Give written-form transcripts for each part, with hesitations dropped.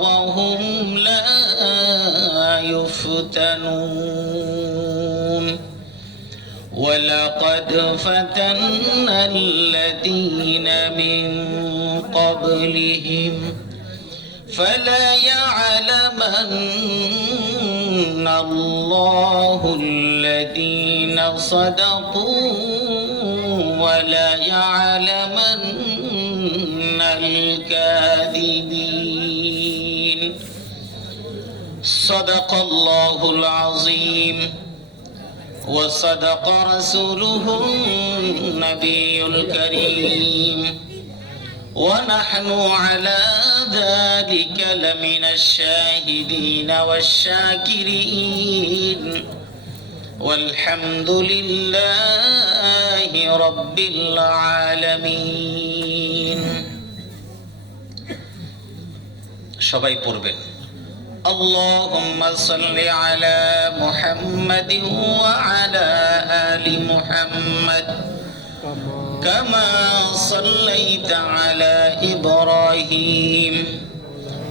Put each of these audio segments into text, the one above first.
وهم لا يفتنون ولقد فتنا الذين من قبلهم فلا يعلمن الله الذين صدقوا ولا يعلمن الكاذبين. صدق الله العظيم وصدق رسوله النبي الكريم ونحن على ذلك لمن الشاهدين والشاكرين والحمد لله رب العالمين. সবাই পড়বেন اللهم صل على محمد وعلى آل محمد كما صليت على إبراهيم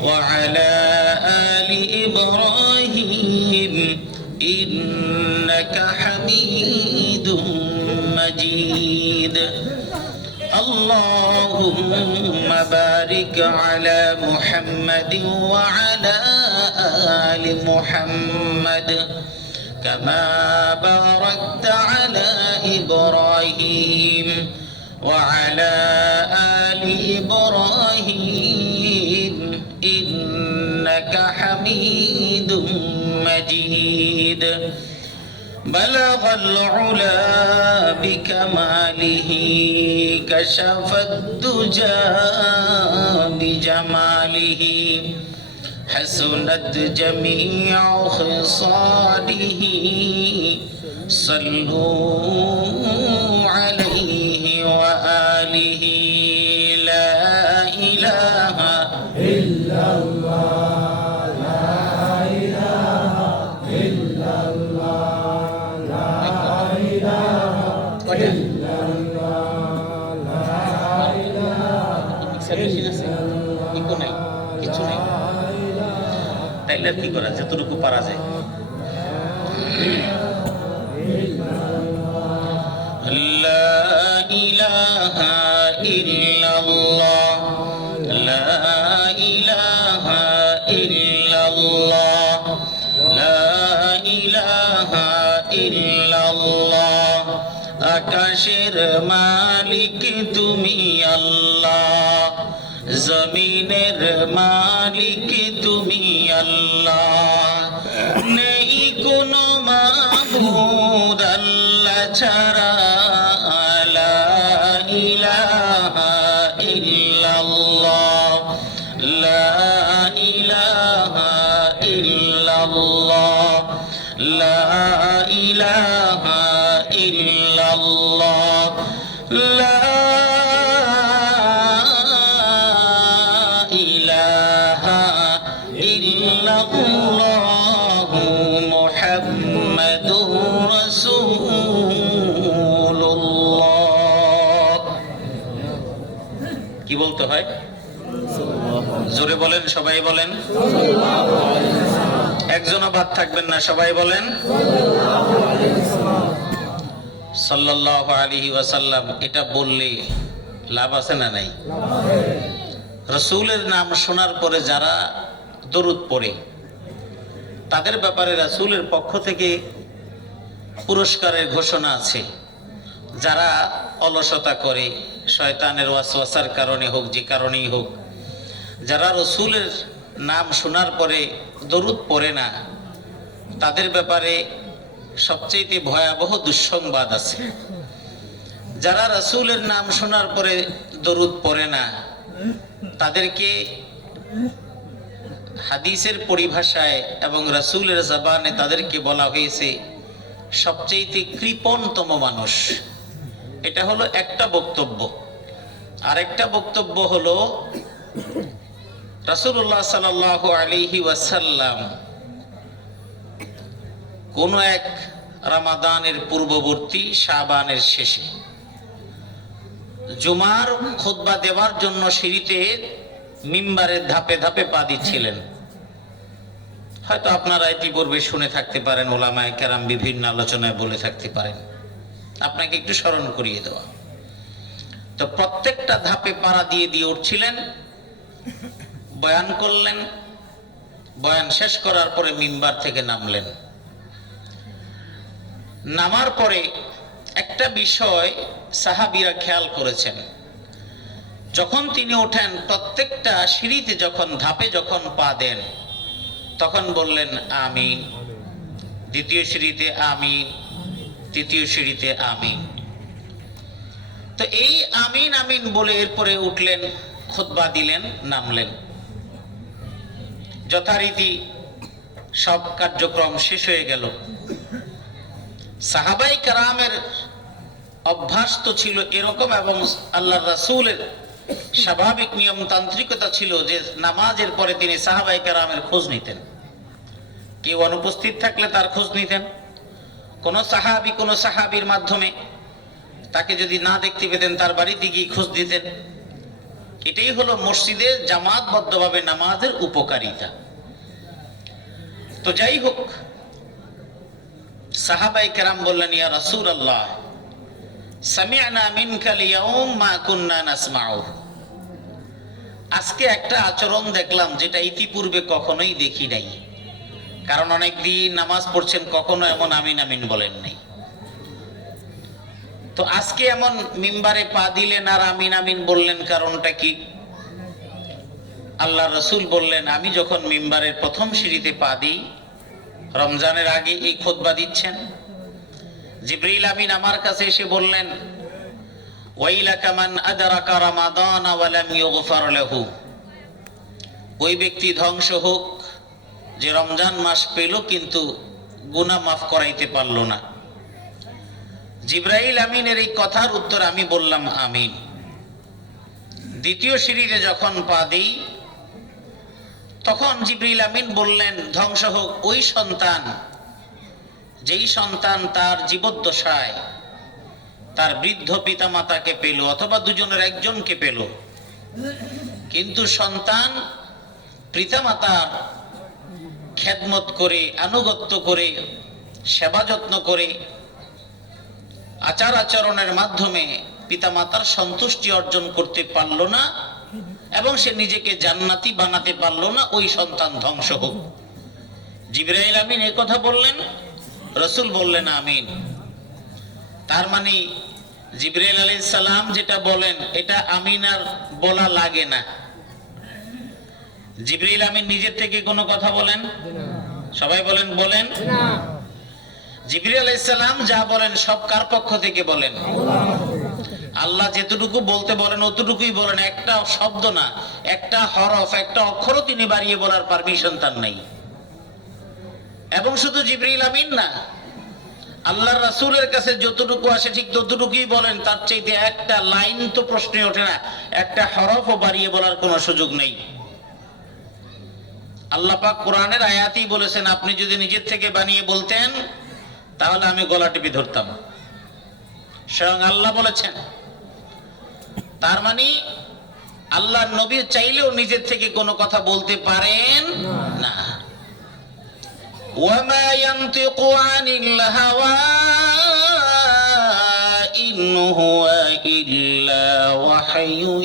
وعلى آل إبراهيم إنك حميد مجيد. اللهم بارك على محمد وعلى آل محمد كما باركت على إبراهيم وعلى آل إبراهيم إنك حميد مجيد. بلغ العلا بكماله كشف الدجى بجماله حسنت جميع خصاله صلوا عليه وآله. لا إله إلا الله لا إله إلا الله لا إله إلا الله لا إله তাইলে কি করা যতটুকু পারা যায়। লা ইলাহা ইল্লাল্লাহ লা ইলাহা ইল্লাল্লাহ লা ইলাহা ইল্লাল্লাহ। আকাশের মালিক তুমি আল্লাহ, জমিনের মালিক তুমি আল্লাহ, নেই কোনো মাবুদ আল্লাহ ছাড়া। লা ইলাহা ইল্লাল্লাহ লা ইলাহা ইল্লাল্লাহ লা ইলাহা ইল্লাল্লাহ লা কি বলতে হয়? জোরে বলেন, সবাই বলেন। একজনও বাদ থাকবেন না, সবাই বলেন সাল্লাল্লাহু আলাইহি ওয়াসাল্লাম। এটা বললে লাভ আছে না নাই? রাসূলের নাম শোনার পরে যারা দরুদ পড়ে তাদের ব্যাপারে রাসূলের পক্ষ থেকে পুরস্কারের ঘোষণা আছে। যারা অলসতা করে, শয়তানের ওয়াসওয়াসার কারণে হোক, যে কারণেই হোক, যারা রাসূলের নাম শোনার পরে দরুদ পড়ে না, তাদের ব্যাপারে সবচেয়ে ভয়াবহ দুঃসংবাদ আছে। যারা রাসূলের নাম শোনার পরে দরুদ পড়ে না, তাদেরকে হাদিসের পরিভাষায় এবং রাসূলের জবানে তাদেরকে বলা হয়েছে সবচেয়ে কৃপণতম মানুষ। এটা হলো একটা বক্তব্য। আরেকটা বক্তব্য হলো রাসূলুল্লাহ সাল্লাল্লাহু আলাইহি ওয়াসাল্লাম কোন এক রমাদানের পূর্ববর্তী শাবানের শেষে জুমার খুতবা দেওয়ার জন্য সিঁড়িতে মিম্বারের ধাপে ধাপে পা দিচ্ছিলেন। হয়তো আপনারা ইতিপূর্বে শুনে থাকতে পারেন, ওলামায়ে কেরাম বিভিন্ন আলোচনায় বলে থাকতে পারেন, আপনাকে একটু স্মরণ করিয়ে দেওয়া। তো প্রত্যেকটা ধাপে পাড়া দিয়ে দিয়ে উঠছিলেন, বয়ান করলেন, বয়ান শেষ করার পরে মিম্বার থেকে নামলেন। নামার পরে একটা বিষয় সাহাবীরা খেয়াল করেছেন, যখন তিনি ওঠেন প্রত্যেকটা সিঁড়িতে যখন ধাপে যখন পা দেন তখন বললেন আমিন, দ্বিতীয় সিঁড়িতে আমিন, তৃতীয় সিঁড়িতে আমিন। তো এই আমিন আমিন বলে এরপরে উঠলেন, খুতবা দিলেন, নামলেন। যথারীতি সব কার্যক্রম শেষ হয়ে গেল। সাহাবাই কেরামের অভ্যাস তো ছিল এরকম, এবং আল্লাহর রাসূলের স্বাভাবিক নিয়মতান্ত্রিকতা ছিল যে নামাজের পরে তিনি সাহাবাই কেরামের খোঁজ নিতেন। কেউ অনুপস্থিত থাকলে তার খোঁজ নিতেন। কোন সাহাবীর মাধ্যমে তাকে যদি না দেখতে পেতেন তার বাড়িতে গিয়ে খোঁজ দিতেন। এটাই হলো মসজিদে জামাতবদ্ধভাবে নামাজের উপকারিতা। তো যাই হোক, সাহাবাই কেরাম বললেন, ইয়া রাসূলুল্লাহ, সামি'না মিনকাল ইয়াউম মা কুননা নাসমাউ। আজকে একটা আচরণ দেখলাম যেটা ইতিপূর্বে কখনোই দেখি নাই। কারণ অনেকদিন নামাজ পড়ছেন, কখনো এমন আমিন আমিন বলেন নাই। তো আজকে এমন মিম্বারে পা দিলেন আর আমিন আমিন বললেন, কারণটা কি? আল্লাহ রাসূল বললেন, আমি যখন মিম্বারের প্রথম সিঁড়িতে পা দিই, রমজানের আগে এই খুতবা দিচ্ছেন, জিবরিল আমিন আমার কাছে এসে বললেন, ওয়াইলাকা মান আদরাকা রমাদান ওয়া লাম ইউগফার লাহু। ওই ব্যক্তি ধ্বংস হোক যে রমজান মাস পেল কিন্তু গুনাহ মাফ করাইতে পারল না। জিবরাইল আমিনের এই কথার উত্তর আমি বললাম আমিন। দ্বিতীয় সিঁড়িতে যখন পা দিই তখন জিবরিল আমিন বললেন, ধ্বংস হোক ওই সন্তান যেই সন্তান তার জীবদ্দশায় তার বৃদ্ধ পিতা মাতাকে পেল অথবা দুজনের একজনকে পেল, কিন্তু সন্তান পিতামাতার খেদমত করে, আনুগত্য করে, সেবা যত্ন করে, আচার আচরণের মাধ্যমে পিতামাতার সন্তুষ্টি অর্জন করতে পারল না এবং সে নিজেকে জান্নাতি বানাতে পারল না, ওই সন্তান ধ্বংস হোক। জিবরাইল আমিন এই কথা বললেন, রাসূল বললেন আমিন। তার মানে জিবরাইল আলাইহিস সালাম যেটা বলেন এটা আমিন আর বলা লাগে না। জিবরাইল আমিন নিজের থেকে কোনো কথা বলেন? সবাই বলেন বলেন না। জিবরাইল আলাইহিস সালাম যা বলেন সব কার পক্ষ থেকে বলেন? আল্লাহ যেতটুকু বলতে বলেন অতটুকুই বলেন, একটা শব্দ না, একটা হরফ, একটা অক্ষরও তিনি বাড়িয়ে বলার পারমিশন তার নাই। এবং শুধু জিবরাইল আমিন না, আল্লাহর রাসূলের কাছে যতটুকু আসে ঠিক ততটুকুই বলেন, তার চাইতে একটা লাইন তো প্রশ্নে ওঠে না, একটা হরফও বাড়িয়ে বলার কোনো সুযোগ নেই। আল্লাহ পাক কোরআনের আয়াতেই বলেছেন, আপনি যদি নিজের থেকে বানিয়ে বলতেন তাহলে আমি গলা টিপে ধরতাম। স্বয়ং আল্লাহ বলেছেন। তার মানে আল্লাহর নবী চাইলেও নিজের থেকে কোনো কথা বলতে পারেন না। ওয়ামা ইয়ানতিকু আনিল হাওয়া ইন হুয়া ইল্লা ওয়াহয়ুন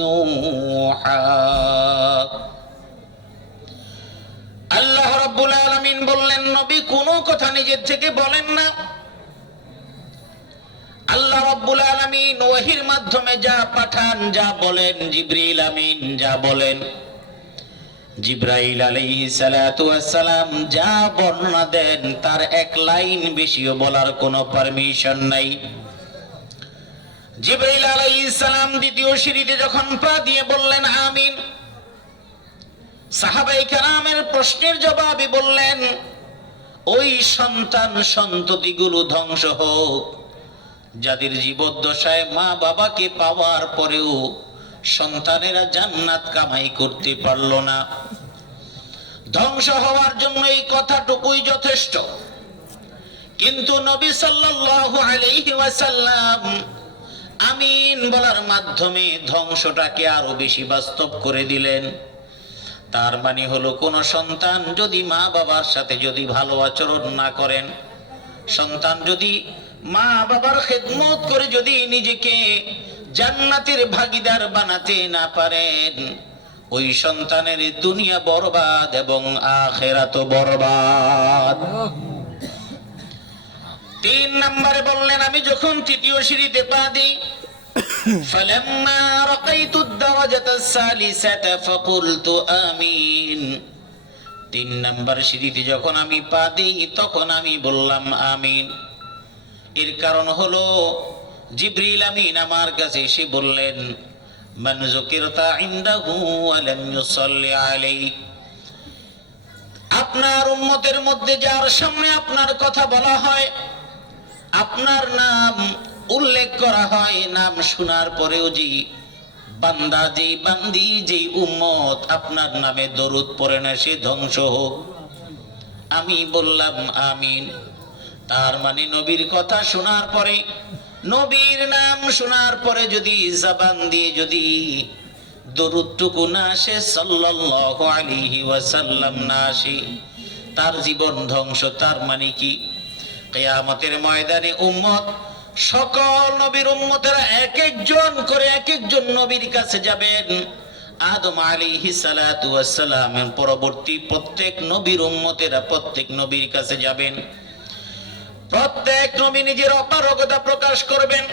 ইউহা। আল্লাহ রাব্বুল আলামিন বললেন, নবী কোনো কথা নিজের থেকে বলেন না। আল্লাহ রাব্বুল আলামিন ওহীর মাধ্যমে যা পাঠান, যা বলেন, জিবরিল আমিন যা বলেন, জিবরাইল আলাইহিস সালাতু ওয়াস সালাম যা বর্ণনা দেন তার এক লাইন বেশিও বলার কোনো পারমিশন নাই। জিবরাইল আলাইহিস সালাম দ্বিতীয় সিঁড়িতে যখন পা দিয়ে বললেন আমিন, সাহাবায়ে কেরামের প্রশ্নের জবাবে বললেন, ওই সন্তান সন্ততিগুলো ধ্বংস হোক যাদের জীবদ্দশায় মা বাবাকে পাওয়ার পরেও সন্তানেরা জান্নাত কামাই করতে পারল না। ধ্বংস হওয়ার জন্য এই কথাটুকুই যথেষ্ট। কিন্তু নবী সাল্লাল্লাহু আলাইহি ওয়াসাল্লাম আমিন বলার মাধ্যমে ধ্বংসটাকে আরো বেশি বাস্তব করে দিলেন। তার মানে হলো কোন সন্তান যদি মা বাবার সাথে যদি ভালো আচরণ না করেন, সন্তান যদি মা বাবার খেদমত করে যদি নিজেকে জান্নাতের ভাগীদার বানাতে না পারেন, ওই সন্তানের দুনিয়া বরবাদ এবং আখিরাত বরবাদ। 3 নম্বরে বললেন, আমি যখন তৃতীয় সিঁড়িতে পা দিই, ফালাম্মা রাকাইতু আদ-দারাজাতাস সালিসাতা ফাকুলতু আমিন। 3 নম্বর সিঁড়িতে যখন আমি পা দিই তখন আমি বললাম আমিন। এর কারণ হলো জিবরিল আমিন আমার কাছে এসে বললেন, মান যুকিরতা ইনদাহু ওয়া লাম ইউসাল্লি আলাইহি, আপনার উম্মতের মধ্যে যার সামনে আপনার কথা বলা হয়, আপনার নাম উল্লেখ করা হয়, নাম শোনার পরেও যে বান্দা, যে বান্দি, যে উম্মত আপনার নামে দরুদ পড়ে না, সে ধ্বংস হোক। আমি বললাম আমিন। তার মানে নবীর কথা শোনার পরে, নবীর নাম শোনার পরে যদি জবান দিয়ে যদি দরুদটুকু না আসে, সাল্লাল্লাহু আলাইহি ওয়াসাল্লাম না আসে, তার জীবন ধ্বংস। তার মানে কি? কিয়ামতের ময়দানে উম্মত, সকল নবীর উম্মতেরা এক একজন করে এক একজন নবীর কাছে যাবেন। আদম আলাইহিস সালাতু ওয়াস সালামের পরবর্তী প্রত্যেক নবীর উম্মতেরা প্রত্যেক নবীর কাছে যাবেন। প্রত্যেক নবী নিজের অপারগতা প্রকাশ করবেন,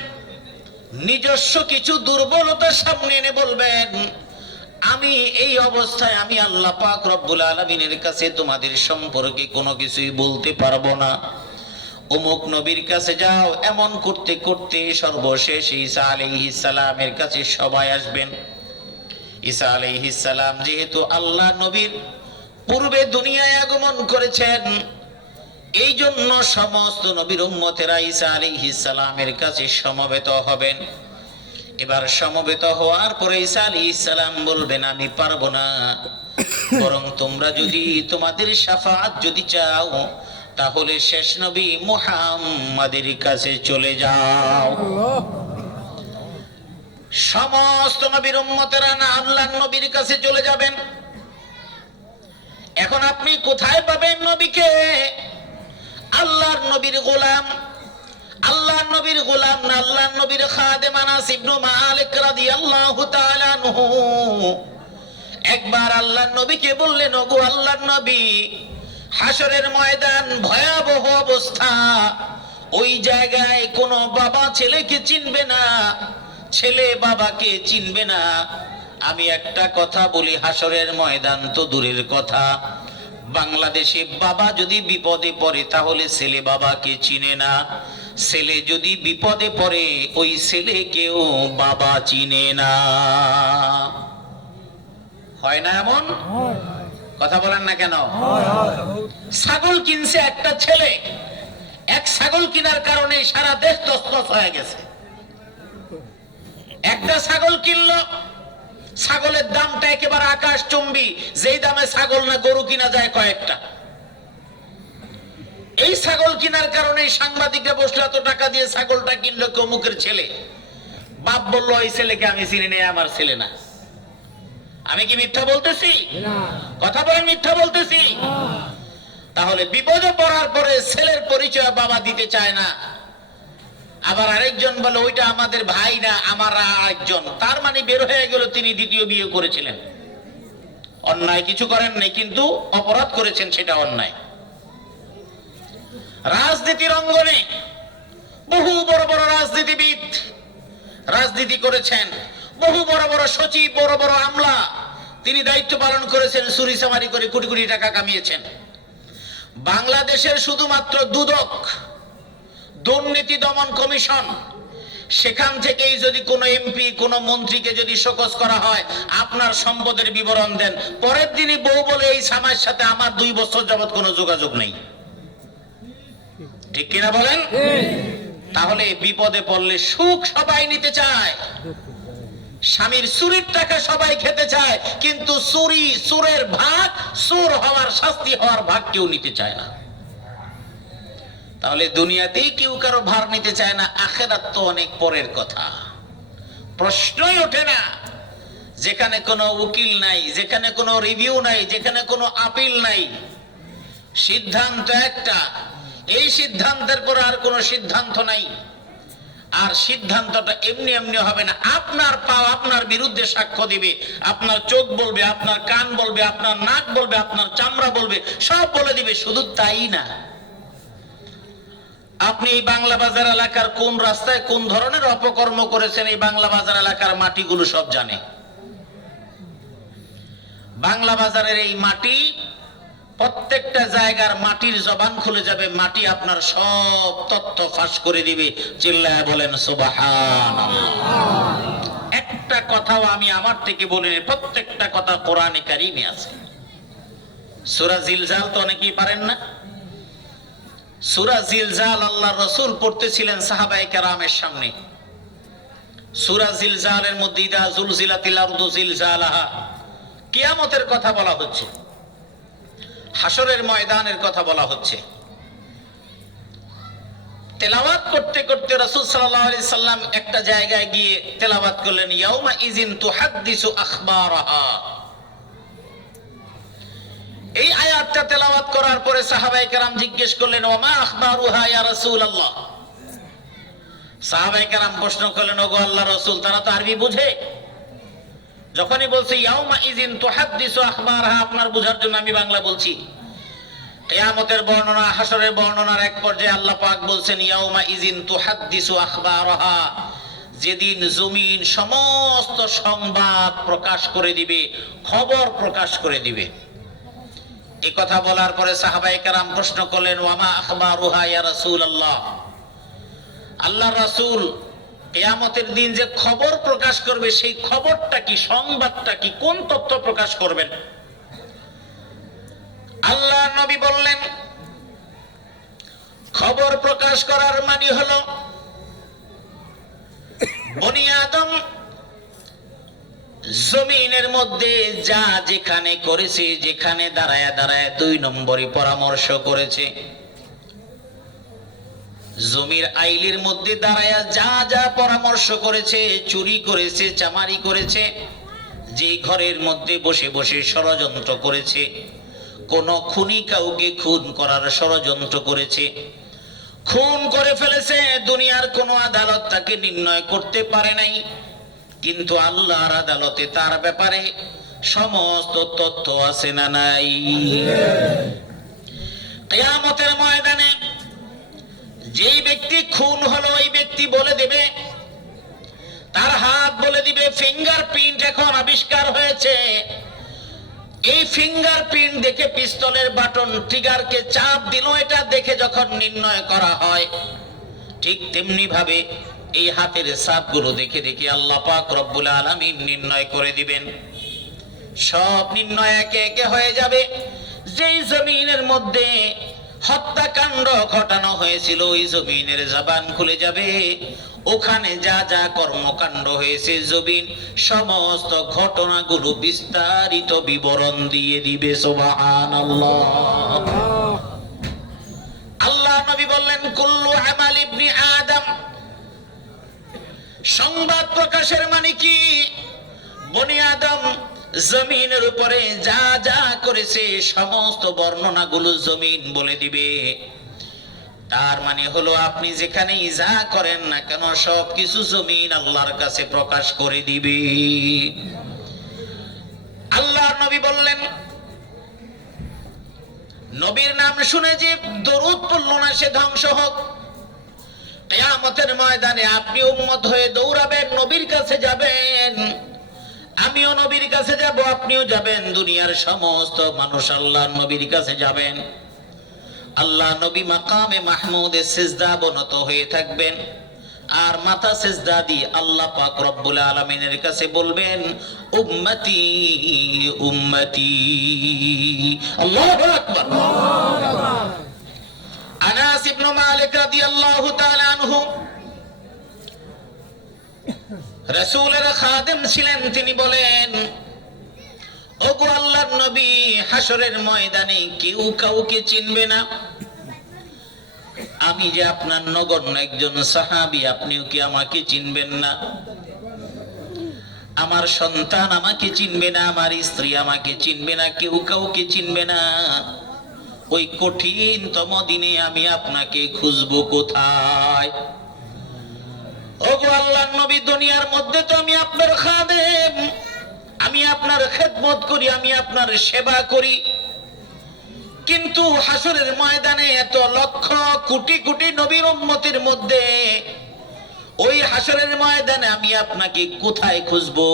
নিজস্ব কিছু দুর্বলতা সামনে এনে বলবেন, আমি এই অবস্থায় আমি আল্লাহ পাক রব্বুল আলামিনের কাছে তোমাদের সম্পর্কে কোনো কিছুই বলতে পারবো না। অমুক নবীর কাছে যাও। এমন করতে করতে সর্বশেষ ঈসা আলাইহিস সালামের কাছে সবাই আসবেন। ঈসা আলাইহিস সালাম যেহেতু আল্লাহ নবীর পূর্বে দুনিয়ায় আগমন করেছেন, এই জন্য সমস্ত নবীর উম্মতেরা ঈসা আলাইহিস সালামের কাছে সমবেত হবেন। এবার সমবেত হওয়ার পরে ঈসা আলাইহিস সালাম বলবেন, আমি পারবো না, বরং তোমরা যদি তোমাদের শাফাআত যদি চাও, তাহলে শেষ নবী মুহাম্মাদের কাছে চলে যাও। সমস্ত নবীর উম্মতেরা না আল্লাহর নবীর কাছে চলে যাবেন। এখন আপনি কোথায় পাবেন নবীকে? আল্লাহর নবীর গোলাম, আল্লাহর নবীর গোলাম না আল্লাহর নবীর খাদেম আনাস ইবনে মালিক রাদিয়াল্লাহু তাআলা আনহু একবার আল্লাহর নবীকে বললেন, ওগো আল্লাহর নবী, হাসরের ময়দান ভয়াবহ অবস্থা, ওই জায়গায় কোনো বাবা ছেলেকে চিনবে না, ছেলে বাবাকে চিনবে না। আমি একটা কথা বলি, হাসরের ময়দান তো দূরের কথা, বাংলাদেশে বাবা যদি বিপদে পড়ে তাহলে ছেলে বাবাকে চিনে না, ছেলে যদি বিপদে পড়ে ওই ছেলেকেও বাবা চিনে না। হয় না এমন? কথা বলেন না কেন? ছাগল কিনছে একটা ছেলে, এক ছাগল কেনার কারণে সারা দেশ তছনছ হয়ে গেছে। একটা ছাগল কিনলো, ছাগলের দামটা একেবারে আকাশচুম্বী, যেই দামে ছাগল না গরু কিনা যায় কয়েকটা। এই ছাগল কেনার কারণে সাংবাদিকরা বসলো, এত টাকা দিয়ে ছাগলটা কিনলো অমুকের ছেলে। বাপ বললো, এই ছেলেকে আমি চিনি না, আমার ছেলে না। আমি কি মিথ্যা বলতেছি? কথা বলেন, মিথ্যা বলতেছি? তাহলে বিপদে পড়ার পরে ছেলের পরিচয় বাবা দিতে চায় না। আবার আরেকজন বলে, ওইটা আমাদের ভাই না, আমার আরেকজন। তার মানে বের হয়ে গেল তিনি দ্বিতীয় বিয়ে করেছিলেন। অন্যায় কিছু করেন নাই, কিন্তু অপরাধ করেছেন, সেটা অন্যায়। রাজনীতির অঙ্গনে বহু বড় বড় রাজনীতিবিদ রাজনীতি করেছেন, বহু বড় বড় সচিব, বড় বড় আমলা তিনি দায়িত্ব পালন করেছেন, চুরি চামারি করে কোটি কোটি টাকা কামিয়েছেন। বাংলাদেশের শুধুমাত্র দুদক, দুর্নীতি দমন কমিশন, সেখান থেকেই যদি কোনো এমপি, কোনো মন্ত্রীকে যদি শোকজ করা হয়, আপনার সম্পদের বিবরণ দেন, পরের দিনই বউ বলে, এই স্বামীর সাথে আমার 2 বছর যাবত কোনো যোগাযোগ নেই। ঠিক কিনা বলেন? তাহলে বিপদে পড়লে সুখ সবাই নিতে চায়, স্বামীর চুরির টাকা সবাই খেতে চায়, কিন্তু চুরি, চোরের ভাগ, চোর হওয়ার শাস্তি হওয়ার ভাগ কেউ নিতে চায় না। তাহলে দুনিয়াতেই কেউ কারো ভার নিতে চায় না, আখিরাত তো অনেক পরের কথা। প্রশ্নই ওঠে না। যেখানে কোনো উকিল নাই, যেখানে কোনো রিভিউ নাই, যেখানে কোনো আপিল নাই, সিদ্ধান্ত একটা, এই সিদ্ধান্তের পর আর কোনো সিদ্ধান্ত নাই। আর সিদ্ধান্তটা এমনি এমনি হবে না, আপনার পাও আপনার বিরুদ্ধে সাক্ষ্য দিবে, আপনার চোখ বলবে, আপনার কান বলবে, আপনার নাক বলবে, আপনার চামড়া বলবে, সব বলে দিবে। শুধু তাই না, আপনি এই বাংলা বাজার এলাকার কোন রাস্তায় কোন ধরনের অপকর্ম করেছেন, এই বাংলা বাজার এলাকার মাটিগুলো সব জানে। বাংলা বাজারের এই মাটি, প্রত্যেকটা জায়গার মাটির জবান খুলে যাবে, মাটি আপনার সব তথ্য ফাঁস করে দিবে। চিল্লায় বলেন সুবহানাল্লাহ। একটা কথাও আমি আমার থেকে বলিনি, প্রত্যেকটা কথা কোরআনে কারিমে আছে। সূরা জিলজাল তো অনেকেই পারেন না। সূরা জিলজাল আল্লাহর রাসূল পড়তেছিলেন সাহাবায়ে কেরামের সামনে। সূরা জিলজালের মধ্যে ইদা জুলজিলাতিল আরদু জিলজালাহা, কিয়ামতের কথা বলা হচ্ছে, হাসরের ময়দানের কথা বলা হচ্ছে। তেলাওয়াত করতে করতে রাসূল সাল্লাল্লাহু আলাইহি সাল্লাম একটা জায়গায় গিয়ে তেলাওয়াত করলেন, ইয়াউমা ইযিন তুহাদ্দিসু আখবারাহা। এই আয়াতটা তেলাওয়াত করার পরে সাহাবায়ে কেরাম জিজ্ঞেস করলেন, ওয়া মা আখবারুহা ইয়া রাসূলুল্লাহ। সাহাবায়ে কেরাম প্রশ্ন করলেন, ওগো আল্লাহর রাসূল, তারা তো আরবি বুঝে। যখনই বলছে ইয়াউমা ইযিন তুহাদ্দিসু আখবারাহা, আপনার বোঝার জন্য আমি বাংলা বলছি। কিয়ামতের বর্ণনা, হাসরের বর্ণনার এক পর্যায়ে আল্লাহ পাক বলছেন, ইয়াউমা ইযিন তুহাদ্দিসু আখবারাহা, যেদিন জমিন সমস্ত সংবাদ প্রকাশ করে দিবে, খবর প্রকাশ করে দিবে। এই কথা বলার পরে সাহাবায়ে কেরাম প্রশ্ন করলেন, ওয়া মা আখবারুহা ইয়া রাসূলুল্লাহ। আল্লাহর রাসূল, কিয়ামতের দিন যে খবর প্রকাশ করবে, সেই খবরটা কি, সংবাদটা কি, কোন তথ্য প্রকাশ করবেন? আল্লাহ নবী বললেন, খবর প্রকাশ করার মানে হলো বনি আদম জমিনের মধ্যে যা যেখানে করেছে, যেখানে দাঁড়ায় দাঁড়ায় 2 নম্বরই পরামর্শ করেছে, জমির আইলের মধ্যে দাঁড়ায় যা যা পরামর্শ করেছে, চুরি করেছে, চামারি করেছে, যে ঘরের মধ্যে বসে বসে ষড়যন্ত্র করেছে, কোন খুনি কাউকে খুন করার ষড়যন্ত্র করেছে, খুন করে ফেলেছে, দুনিয়ার কোন আদালত তাকে নির্ণয় করতে পারে নাই, কিন্তু আল্লাহর আদালতে তার ব্যাপারে সমস্ত তথ্য আছে না নাই? কিয়ামতের ময়দানে যেই ব্যক্তি খুন হলো, ওই ব্যক্তি বলে দিবে, তার হাত বলে দিবে, ফিঙ্গারপ্রিন্ট এখন আবিষ্কার হয়েছে। এই ফিঙ্গারপ্রিন্ট দেখে পিস্তলের বাটন ট্রিগারকে চাপ দিল, এটা দেখে যখন নির্ণয় করা হয়, ঠিক তেমনি ভাবে এই হাতের ছাপগুলো দেখে দেখে আল্লাহ পাক রব্বুল আলামিন নির্ণয় করে দিবেন। সব নির্ণয় একে একে হয়ে যাবে। যেই জমিনের মধ্যে হত্যাকাণ্ড ঘটানো হয়েছিল, ওই জমিনের জবান খুলে যাবে। ওখানে যা যা কর্মকাণ্ড হয়েছে, জমিন সমস্ত ঘটনাগুলো বিস্তারিত বিবরণ দিয়ে দিবে। সুবহানাল্লাহ। আল্লাহ নবী বললেন, কুল্লু আমাল ইবনি আদম, সংবাদ প্রকাশের মানে কি? বনি আদম জমিনের উপরে যা যা করেছে, সমস্ত বর্ণনাগুলো জমিন বলে দিবে। তার মানে হলো, আপনি যেখানেই যা করেন না কেন, সবকিছু জমিন আল্লাহর কাছে প্রকাশ করে দিবে। আল্লাহর নবী বললেন, নবীর নাম শুনে যে দরুদ পড়ল না, সে ধ্বংস হোক। কিয়ামতের ময়দানে আপনি উম্মত হয়ে দৌড়াবেন, নবীর কাছে যাবেন, আমিও নবীর কাছে যাব, আপনিও যাবেন, দুনিয়ার সমস্ত মানুষ আল্লাহর নবীর কাছে যাবেন। আল্লাহ নবী মাকামে মাহমুদে সিজদা অবনত হয়ে থাকবেন, আর মাথা সিজদা দিয়ে আল্লাহ পাক রব্বুল আলামিনের কাছে বলবেন, উম্মতি উম্মতি। আল্লাহু আকবার। আনাস ইবনে মালিক রাদিয়াল্লাহু তাআলা আনহু রাসূলের খাদেম ছিলেন, তিনি বলেন, ওগো আল্লাহর নবী, হাসরের ময়দানে কেউ কাউকে চিনবে না। আমি যে আপনার নগণ্য একজন সাহাবী, আপনিও কি আমাকে চিনবেন না? আমার সন্তান আমাকে চিনবে না, আমার স্ত্রী আমাকে চিনবে না, কেউ কাউকে চিনবে না। ওই কঠিনতম দিনে আমি আপনাকে খুঁজবো কোথায়? ওগো আল্লাহর নবী, দুনিয়ার মধ্যে তো আমি আপনার খাদেম, আমি আপনার খেদমত করি, আমি আপনার সেবা করি, কিন্তু হাসরের ময়দানে এত লক্ষ কোটি কোটি নবীর উম্মতের মধ্যে ওই হাসরের ময়দানে আমি আপনাকে কোথায় খুঁজবো?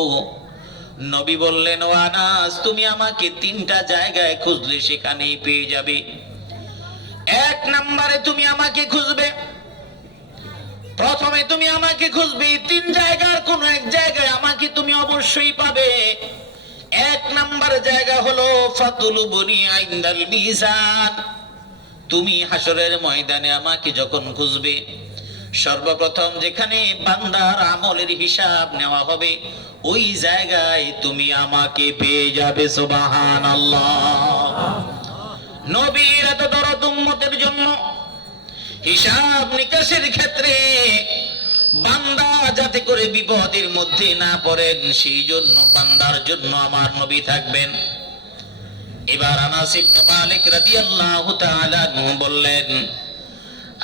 নবী বললেন, ও আনাস, তুমি আমাকে তিনটা জায়গায় খুঁজলে সেখানেই পেয়ে যাবে। এক নম্বরে তুমি আমাকে খুঁজবে, প্রথমে তুমি আমাকে খুঁজবে, তিন জায়গার কোন এক জায়গায় আমাকে তুমি অবশ্যই পাবে। এক নাম্বার জায়গা হলো ফাতুলুবুনি ইনদাল মিজান। তুমি হাসরের ময়দানে আমাকে যখন খুঁজবে, সর্বপ্রথম যেখানে বান্দার আমলের হিসাব নেওয়া হবে ওই জায়গায় তুমি আমাকে পেয়ে যাবে। সুবহানাল্লাহ। নবীর এত দরদ উম্মতের জন্য, হিসাব নিকাশের ক্ষেত্রে বান্দা যাতে করে বিপদের মধ্যে না পড়েন সেই জন্য বান্দার জন্য আমার নবী থাকবেন। এবার আনাস ইবনে মালিক রাদিয়াল্লাহু তাআলা বললেন,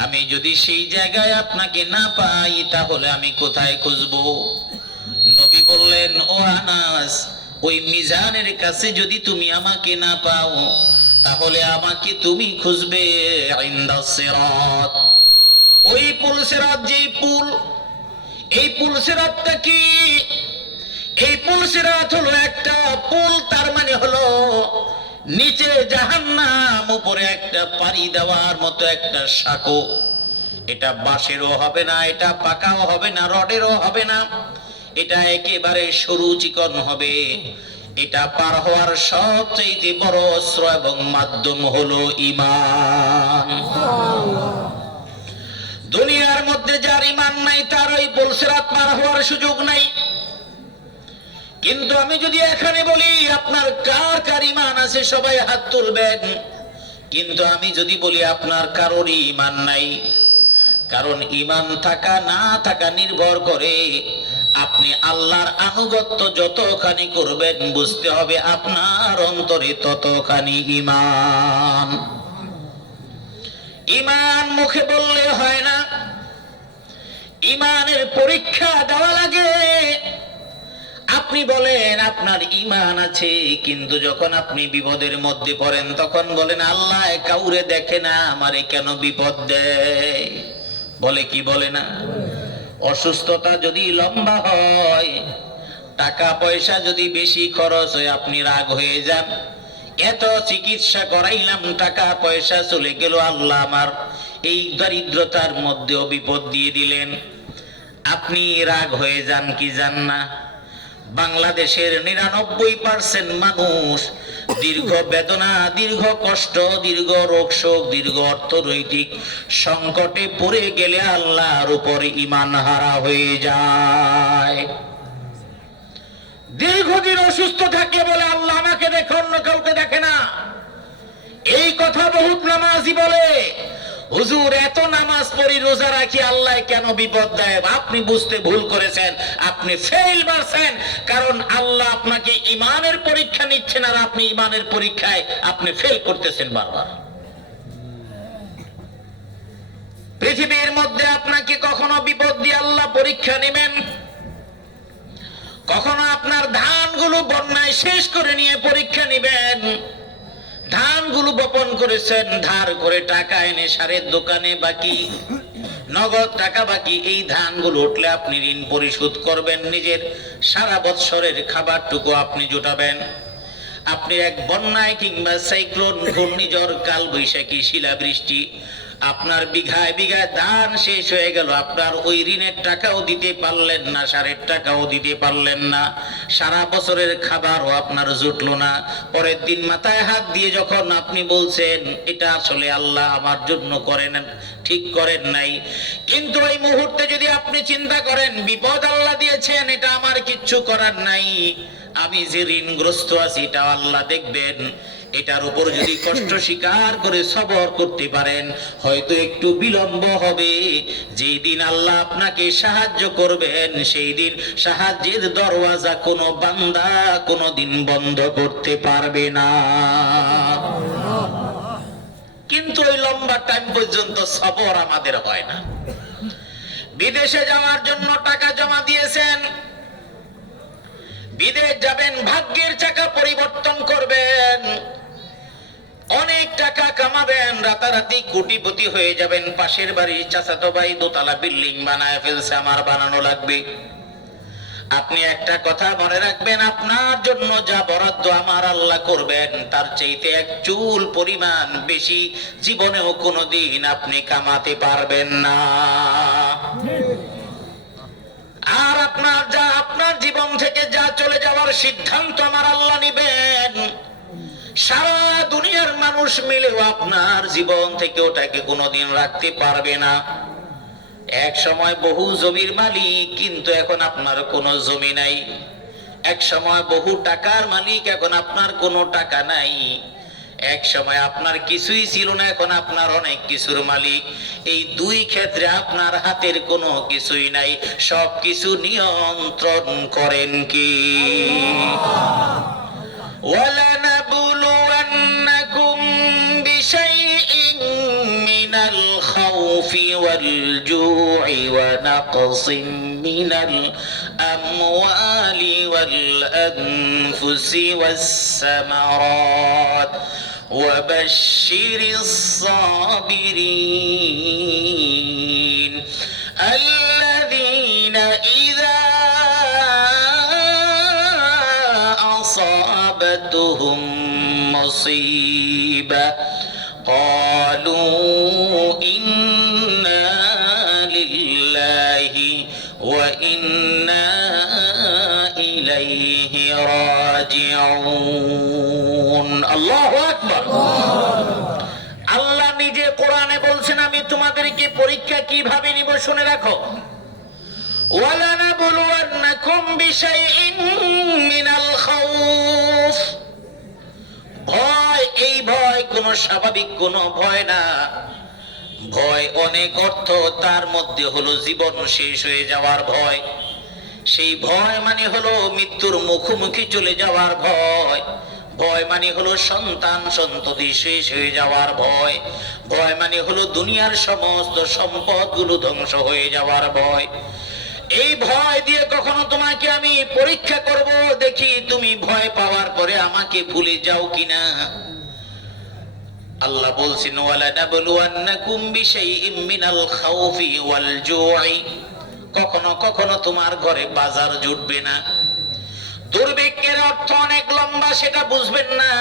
আমি যদি সেই জায়গায় আপনাকে না পাই তাহলে আমি কোথায় খুঁজবো? নবী বললেন, ও আনাস, ওই মিজানের কাছে যদি তুমি আমাকে না পাও তাহলে আমাকে তুমি খুঁজবে ইনদাস সিরাত। ওই পুল সিরাত, যেই পুল, এই পুল সিরাতটা কি? এই পুল সিরাত হলো একটা পুল, তার মানে হলো নিচে জাহান্নাম, উপরে একটা পাড়ি দেওয়ার মতো একটা সাঁকো। এটা বাঁশেরও হবে না, এটা পাকাও হবে না, রডেরও হবে না, এটা একেবারে সরু চিকন হবে। এটা পার হওয়ার সবচেয়ে বড় অস্ত্র এবং মাধ্যম হলো ঈমান। দুনিয়ার মধ্যে যার ঈমান নাই তার ওই পুল সিরাত পার হওয়ার সুযোগ নাই। কিন্তু আমি যদি এখানে বলি আপনার কার কার ঈমান আছে, সবাই হাত তুলবেন। কিন্তু আমি যদি বলি আপনার কারোরই ঈমান নাই, কারণ ঈমান থাকা না থাকা নির্ভর করে আপনি আল্লাহর আনুগত্য যতখানি করবেন, বুঝতে হবে আপনার অন্তরে ততখানি ঈমান। ঈমান মুখে বললে হয় না, ঈমানের পরীক্ষা দেওয়া লাগে। আপনি বলেন আপনার ঈমান আছে, কিন্তু যখন আপনি বিপদের মধ্যে পড়েন তখন বলেন আল্লাহ কাউরে দেখে না, আমারে কেন বিপদ দেয়? বলে কি বলে না? অসুস্থতা যদি লম্বা হয়, টাকা পয়সা যদি বেশি খরচ হয়, আপনি রাগ হয়ে যান, এত চিকিৎসা করাইলাম, টাকা পয়সা চলে গেল, আল্লাহ আমার এই দরিদ্রতার মধ্যেও বিপদ দিয়ে দিলেন, আপনি রাগ হয়ে যান কি যান না? বাংলাদেশের ৯৯% মানুষ দীর্ঘ বেদনা, দীর্ঘ কষ্ট, দীর্ঘ রোগ শোক, দীর্ঘ অর্থনৈতিক সংকটে পড়ে গেলে আল্লাহর উপর ঈমান হারা হয়ে যায়। দীর্ঘদিন অসুস্থ থাকলে বলে আল্লাহ আমাকে দেখে, অন্য কাউকে দেখে না। এই কথা বহুত নামাজি বলে, হুজুর এত নামাজ পড়ি, রোজা রাখি, আল্লাহ কেন বিপদ দেয়? আপনি বুঝতে ভুল করেছেন, আপনি ফেল মারছেন। কারণ আল্লাহ আপনাকে ঈমানের পরীক্ষা নিচ্ছেন, আর আপনি ঈমানের পরীক্ষায় আপনি ফেল করতেছেন বারবার। পৃথিবীর মধ্যে আপনাকে কখনো বিপদ দিয়ে আল্লাহ পরীক্ষা নেবেন, কখনো আপনার ধানগুলো বন্যায় শেষ করে নিয়ে পরীক্ষা নেবেন। ধানগুলো বপন করেছেন, ধার করে টাকা এনে সারের দোকানে বাকি, নগদ টাকা বাকি। এই ধানগুলো উঠলে আপনি ঋণ পরিশোধ করবেন, নিজের সারা বৎসরের খাবারটুকু আপনি জোটাবেন। আপনি এক বন্যায় কিংবা সাইক্লোন, ঘূর্ণিঝড়, কাল বৈশাখী, শিলাবৃষ্টি, আপনার বিঘায় বিঘায় ধান শেষ হয়ে গেল, আপনার ওই ঋণের টাকাও দিতে পারলেন না, সারের টাকাও দিতে পারলেন না, সারা বছরের খাবারও আপনার জুটলো না। পরের দিন মাথায় হাত দিয়ে যখন আপনি বলছেন এটা আসলে আল্লাহ আমার জন্য করেন, ঠিক করেন নাই, কিন্তু ওই মুহূর্তে যদি আপনি চিন্তা করেন বিপদ আল্লাহ দিয়েছেন, এটা আমার কিচ্ছু করার নাই, আমি যে ঋণগ্রস্ত আছি এটা আল্লাহ দেখবেন। এটার উপর যদি কষ্ট স্বীকার করে সবর করতে পারেন, হয়তো একটু বিলম্ব হবে। যেই দিন আল্লাহ আপনাকে সাহায্য করবেন, সেই দিন সাহায্যের দরওয়াজা কোনো বান্দা কোনোদিন বন্ধ করতে পারবে না। কিন্তু ওই লম্বা টাইম পর্যন্ত সবর আমাদের হয় না। বিদেশে যাওয়ার জন্য টাকা জমা দিয়েছেন, বিদেশ যাবেন, ভাগ্যের চাকা পরিবর্তন করবেন, অনেক টাকা কামাবেন, রাতারাতি কোটিপতি হয়ে যাবেন। পাশের বাড়ির চাচাতো ভাই দোতলা বিল্ডিং বানায় ফেলছে, আমার বানানো লাগবে। আপনি একটা কথা মনে রাখবেন, আপনার জন্য যা বরাদ্দ আমার আল্লাহ করবেন, তার চাইতে এক চুল পরিমাণ বেশি জীবনেও কোনোদিন আপনি কামাতে পারবেন না। আর আপনার জীবন থেকে যা চলে যাওয়ার সিদ্ধান্ত আমার আল্লাহ নিবেন, সারা দুনিয়ার মানুষ মিলেও আপনার জীবন থেকে ওটাকে কোনোদিন রাখতে পারবে না। এক সময় বহু জমির মালিক, কিন্তু এখন আপনার কোনো জমি নাই। এক সময় বহু টাকার মালিক, এখন আপনার কোনো টাকা নাই। এক সময় আপনার কিছুই ছিল না, এখন আপনার অনেক কিছুর মালিক। এই দুই ক্ষেত্রে আপনার হাতের কোনো কিছুই নাই, সব কিছু নিয়ন্ত্রণ করেন কি? وَلَنَبْلُوَنَّكُمْ بِشَيْءٍ مِّنَ الْخَوْفِ وَالْجُوعِ وَنَقْصٍ مِّنَ الْأَمْوَالِ وَالْأَنفُسِ وَالثَّمَرَاتِ وَبَشِّرِ الصَّابِرِينَ الَّذِينَ إِذَا أصابتهم مصيبة قالوا إنا لله وإنا إليه راجعون الله أكبر। আল্লাহ নিজে কোরআনে বলছেন, আমি তোমাদেরকে পরীক্ষা কিভাবে নিব শুনে রাখো। وَلَنَبْلُوَنَّكُمْ بِشَيْءٍ مِّنَ الْخَوْفِ, ভয়। এই ভয় কোনো স্বাভাবিক কোনো ভয় না। ভয় অনেক অর্থ, তার মধ্যে হলো জীবন শেষ হয়ে যাওয়ার ভয়। সেই ভয় মানে হলো মৃত্যুর মুখোমুখি চলে যাওয়ার ভয়। ভয় মানে হলো সন্তান সন্ততি শেষ হয়ে যাওয়ার ভয়। ভয় মানে হলো দুনিয়ার সমস্ত সম্পদগুলো ধ্বংস হয়ে যাওয়ার ভয়। এই ভয় দিয়ে কখনো তোমাকে আমি পরীক্ষা করব, দেখি তুমি ভয় পাওয়ার পরে আমাকে ভুলে যাও কিনা। আল্লাহ বলছেন, ওয়ালানাবলুওয়ান্নাকুম বিশাইইম মিনাল খাউফি ওয়াল জুই, কখনো কখনো তোমার ঘরে বাজার জুটবে না। দুর্ভিক্ষের অর্থ অনেক লম্বা, সেটা বুঝবেন না।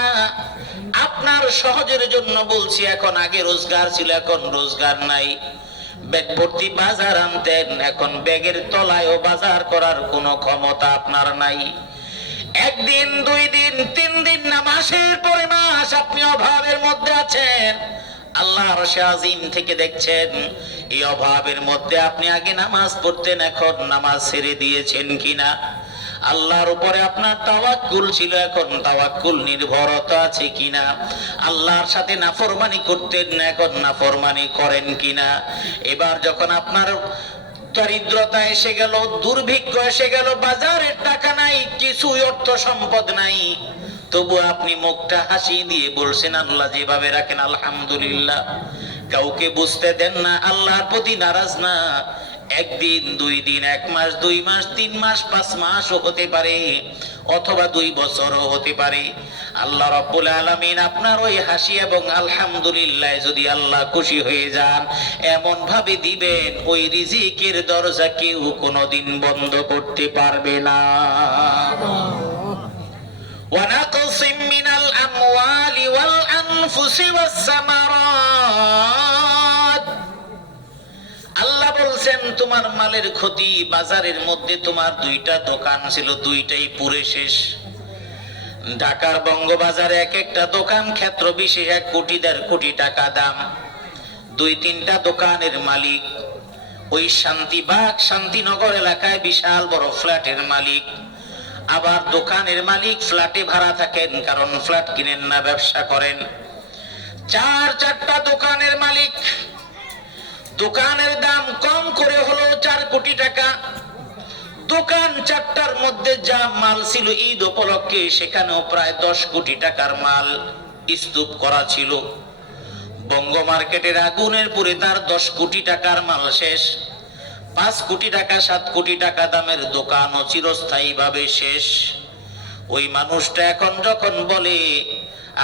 আপনার সহজের জন্য বলছি, এখন আগে রোজগার ছিল, এখন রোজগার নাই। ব্যাগ ভর্তি বাজার আনতেন, এখন ব্যাগের তলায়ও বাজার করার কোনো ক্ষমতা আপনার নাই। একদিন, দুই দিন, তিন দিন না, মাসের পরে মাস আপনি অভাবের মধ্যে আছেন। আল্লাহ আরশে আজিম থেকে দেখছেন এই অভাবের মধ্যে আপনি আগে নামাজ পড়তেন, এখন নামাজ ছেড়ে দিয়েছেন কিনা। আল্লাহর উপরে আপনার তাওয়াক্কুল ছিল, এখন তাওয়াক্কুল নির্ভরতা আছে কিনা। আল্লাহর সাথে নাফরমানি করতেন, এখন নাফরমানি করেন কিনা। এবার যখন আপনার দরিদ্রতা এসে গেল, দুর্ভিক্ষ এসে গেল, বাজারের টাকা নাই, কিছু অর্থ সম্পদ নাই, তবু আপনি মুখটা হাসি দিয়ে বলছেন, আল্লাহ যেভাবে রাখেন আলহামদুলিল্লাহ। কাউকে বুঝতে দেন না, আল্লাহর প্রতি নারাজ না। একদিন, দুই দিন, এক মাস, দুই মাস, তিন মাস, 5 মাসও হতে পারে, অথবা 2 বছরও হতে পারে। আল্লাহ রাব্বুল আলামিন আপনার ওই হাসি এবং আলহামদুলিল্লাহ যদি আল্লাহ খুশি হয়ে যান, এমন ভাবে দিবেন ওই রিজিকের দরজা কেউ কোনোদিন বন্ধ করতে পারবে না। ওয়ানাকসিম মিনাল আমওয়ালি ওয়াল আনফুসি ওয়াস সামারাত, আল্লাহ বলছেন তোমার মালের ক্ষতি। বাজারের মধ্যে তোমার 2টা দোকান ছিল, 2টাই পুরে শেষ। ঢাকার বঙ্গবাজারে এক একটা দোকান ক্ষেত্র বিশেষ 1 কোটি 1.5 কোটি টাকা দাম। 2-3টা দোকানের মালিক। ওই শান্তিবাগ, শান্তিনগর এলাকায় বিশাল বড় ফ্ল্যাটের মালিক। আবার দোকানের মালিক ফ্ল্যাটে ভাড়া থাকেন, কারণ ফ্ল্যাট কিনেন না, ব্যবসা করেন। চারটা দোকানের মালিক, দোকানের দাম কম করে হলো 4 কোটি টাকা। দোকান চারটার মধ্যে যা মাল ছিল ঈদ উপলক্ষে, সেখানেও প্রায় 10 কোটি টাকার মাল স্তূপ করা ছিল। বঙ্গ মার্কেটের আগুনের পুরে তার 10 কোটি টাকার মাল শেষ। 5 কোটি টাকা 7 কোটি টাকা দামের দোকানও চিরস্থায়ী ভাবে শেষ। ওই মানুষটা এখন যখন বলে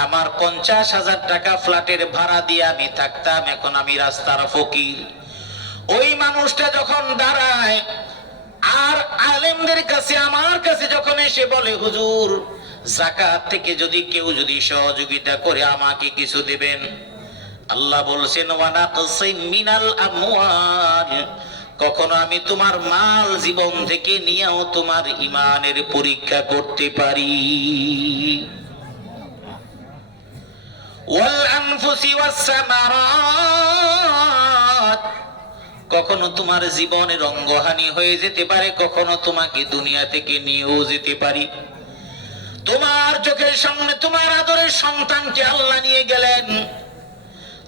আমার 50,000 টাকা ফ্ল্যাটের ভাড়া দিয়ে আমি থাকতাম, এখন আমি রাস্তার ফকির, ওই মানুষটা যখন দাঁড়ায় আর আলেমদের কাছে, আমার কাছে যখন এসে বলে হুজুর যাকাত থেকে যদি কেউ যদি সহযোগিতা করে আমাকে কিছু দিবেন, আল্লাহ বলছেন ওয়ানাকসিম মিনাল আমওয়াল, কখনো আমি তোমার মাল জীবন থেকে নিয়েও তোমার ঈমানের পরীক্ষা করতে পারি। ওয়াল আনফুসি ওয়াস সামারাত, কখনো তোমার জীবনের অঙ্গহানি হয়ে যেতে পারে, কখনো তোমাকে দুনিয়া থেকে নিয়েও যেতে পারি। তোমার চোখের সামনে তোমার আদরের সন্তানকে আল্লাহ নিয়ে গেলেন,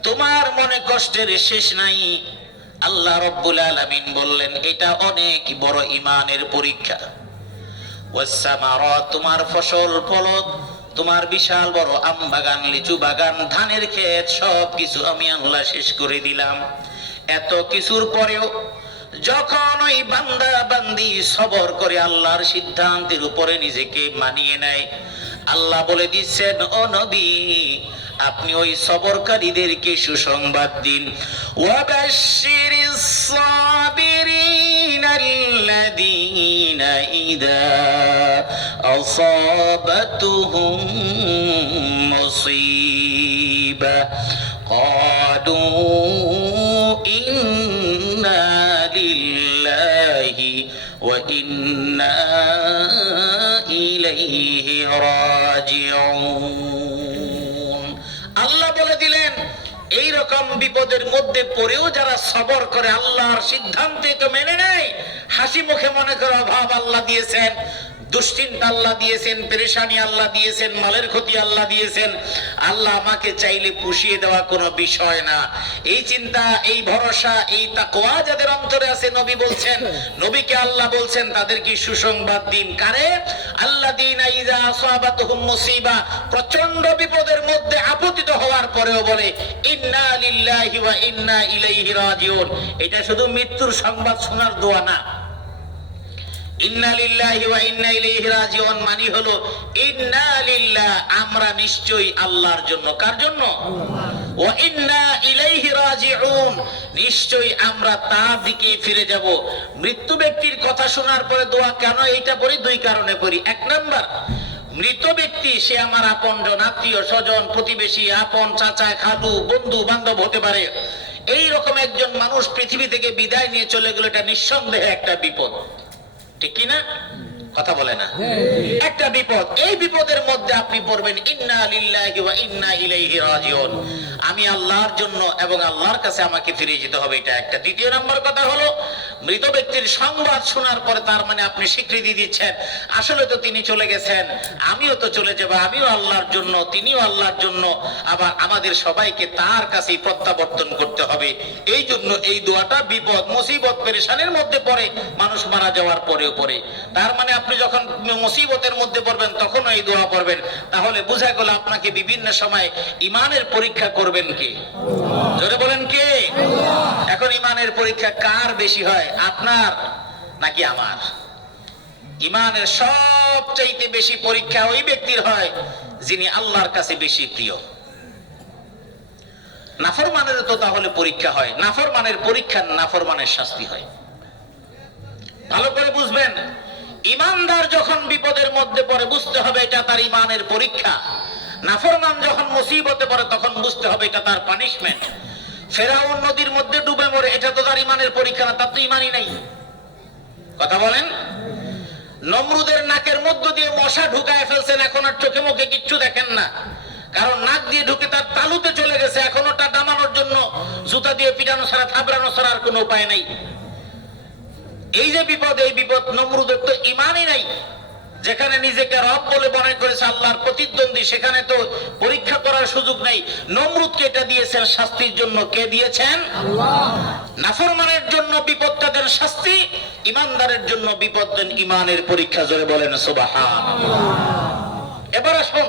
তোমার মনে কষ্টের শেষ নাই। আল্লাহ রাব্বুল আলামিন বললেন এটা অনেক বড় ঈমানের পরীক্ষা। ওয়াস সামারাত, তোমার ফসল ফলদ, তোমার বিশাল বড় আম বাগান, লিচু বাগান, ধানের ক্ষেত, সব কিছু আমি আল্লাহ শেষ করে দিলাম। এত কিছুর পরেও যখন ওই বান্দা বান্দি সবর করে আল্লাহর সিদ্ধান্তের উপরে নিজেকে মানিয়ে নেয়, আল্লাহ বলে দিচ্ছেন ও নবী আপনি ওই সবরকারীদেরকে সুসংবাদ দিন। ওয়াবাশশিরিস সাবিরিনাল্লাযীনা ইযা আসাবাতুহুম মুসিবা ক্বালু ইন্না লিল্লাহি ওয়া ইন্না ইলাইহি রাজিউন। আল্লাহ বলে দিলেন এই রকম বিপদের মধ্যে পড়েও যারা সবর করে আল্লাহর সিদ্ধান্তে তো মেনে নেয়, হাসি মুখে মনে করে অভাব আল্লাহ দিয়েছেন, দুশ্চিন্তা আল্লাহ দিয়েছেন, পেরেশানি আল্লাহ দিয়েছেন, মালের ক্ষতি আল্লাহ দিয়েছেন, আল্লাহ আমাকে চাইলে পুষিয়ে দেওয়া কোনো বিষয় না, এই চিন্তা, এই ভরসা, এই তাকওয়া যাদের অন্তরে আছে, নবী বলছেন, নবীকে আল্লাহ বলছেন তাদেরকে সুসংবাদ দিন। কারে? আল্লাযীনা ইযা আসাবাতুহুম মুসিবা, প্রচন্ড বিপদের মধ্যে আপতিত হওয়ার পরেও বলে ইন্না লিল্লাহি ওয়া ইন্না ইলাইহি রাজিউন। এটা শুধু মৃত্যুর সংবাদ শোনার দোয়া না। ইন্না লিল্লাহি ওয়া ইন্না ইলাইহি রাজিউন মানে হলো ইন্না লিল্লাহ, আমরা নিশ্চয়ই আল্লাহর জন্য। কার জন্য? ওয়া ইন্না ইলাইহি রাজিউন, নিশ্চয়ই আমরা তার দিকে ফিরে যাব। মৃত্যু ব্যক্তির কথা শোনার পরে দোয়া কেন এইটা পড়ি? 2 কারণে পড়ি। 1 নাম্বার, মৃত ব্যক্তি সে আমার আপনজন, আত্মীয় স্বজন, প্রতিবেশী, আপন চাচা খালু, বন্ধু বান্ধব হতে পারে। এই রকম একজন মানুষ পৃথিবী থেকে বিদায় নিয়ে চলে গেল, এটা নিঃসন্দেহে একটা বিপদ, ঠিক কিনা? কথা বলে না? একটা বিপদ। এই বিপদের মধ্যে আপনি পড়বেন ইন্না লিল্লাহি ওয়া ইন্না ইলাইহি রাজিউন, আমি আল্লাহর জন্য এবং আল্লাহর কাছে আমাকে ফিরে যেতে হবে, এটা একটা। 2 নম্বর কথা হলো মৃত ব্যক্তির সংবাদ শোনার পরে তার মানে আপনি স্বীকৃতি দিচ্ছেন আসলে তো তিনি চলে গেছেন, আমিও তো চলে যাব, আমিও আল্লাহর জন্য, তিনিও আল্লাহর জন্য, আবার আমাদের সবাইকে তার কাছেই প্রত্যাবর্তন করতে হবে। এই জন্য এই দোয়াটা বিপদ, মুসিবত, পেরেশানির মধ্যে পড়ে মানুষ মারা যাওয়ার পরেও পড়ে। তার মানে আপনি যখন মুসিবতের মধ্যে পড়বেন তখন এই দোয়া পড়বেন। তাহলে বোঝা গেল আপনাকে বিভিন্ন সময় ঈমানের পরীক্ষা করবেন কে? জোরে বলেন কে? এখন ঈমানের পরীক্ষা কার বেশি হয়, আপনার নাকি আমার? ঈমানের সবচাইতে বেশি পরীক্ষা ওই ব্যক্তির হয় যিনি আল্লাহর কাছে বেশি প্রিয়। নাফরমানের তো তাহলে পরীক্ষা হয়, নাফরমানের পরীক্ষা, নাফরমানের শাস্তি হয়। ভালো করে বুঝবেন, ঈমানদার যখন বিপদের মধ্যে পড়ে বুঝতে হবে এটা তার ঈমানের পরীক্ষা। নাফরমান যখন মুসিবতে পড়ে তখন বুঝতে হবে এটা তার পানিশমেন্ট। ফেরাউন নদীর মধ্যে ডুবে মরে, এটা তো তার ঈমানের পরীক্ষা না, তার তো ঈমানই নাই। কথা বলেন? নমরুদের নাকের মধ্য দিয়ে মশা ঢুকায় ফেলছেন, এখন আর চোখে মুখে কিচ্ছু দেখেন না, কারণ নাক দিয়ে ঢুকে তার তালুতে চলে গেছে, এখন ওটা নামানোর জন্য জুতা দিয়ে পিটানো ছাড়া, থাবড়ানো ছাড়া আর কোনো উপায় নাই। এই যে বিপদ, এই বিপদ নমরুদের তো ঈমানই নাই। যেখানে নিজেকে রব বলে মনে করেছে আল্লাহর প্রতিদ্বন্দ্বী, সেখানে তো পরীক্ষা করার সুযোগ নেই। নমরুদকে এটা দিয়েছেন শাস্তির জন্য। কে দিয়েছেন? আল্লাহ। নাফরমানের জন্য বিপদটা দেন শাস্তি, ইমানদারের জন্য বিপদ দেন ইমানের পরীক্ষা। জোরে বলেন সুবহানাল্লাহ। এবার আসুন,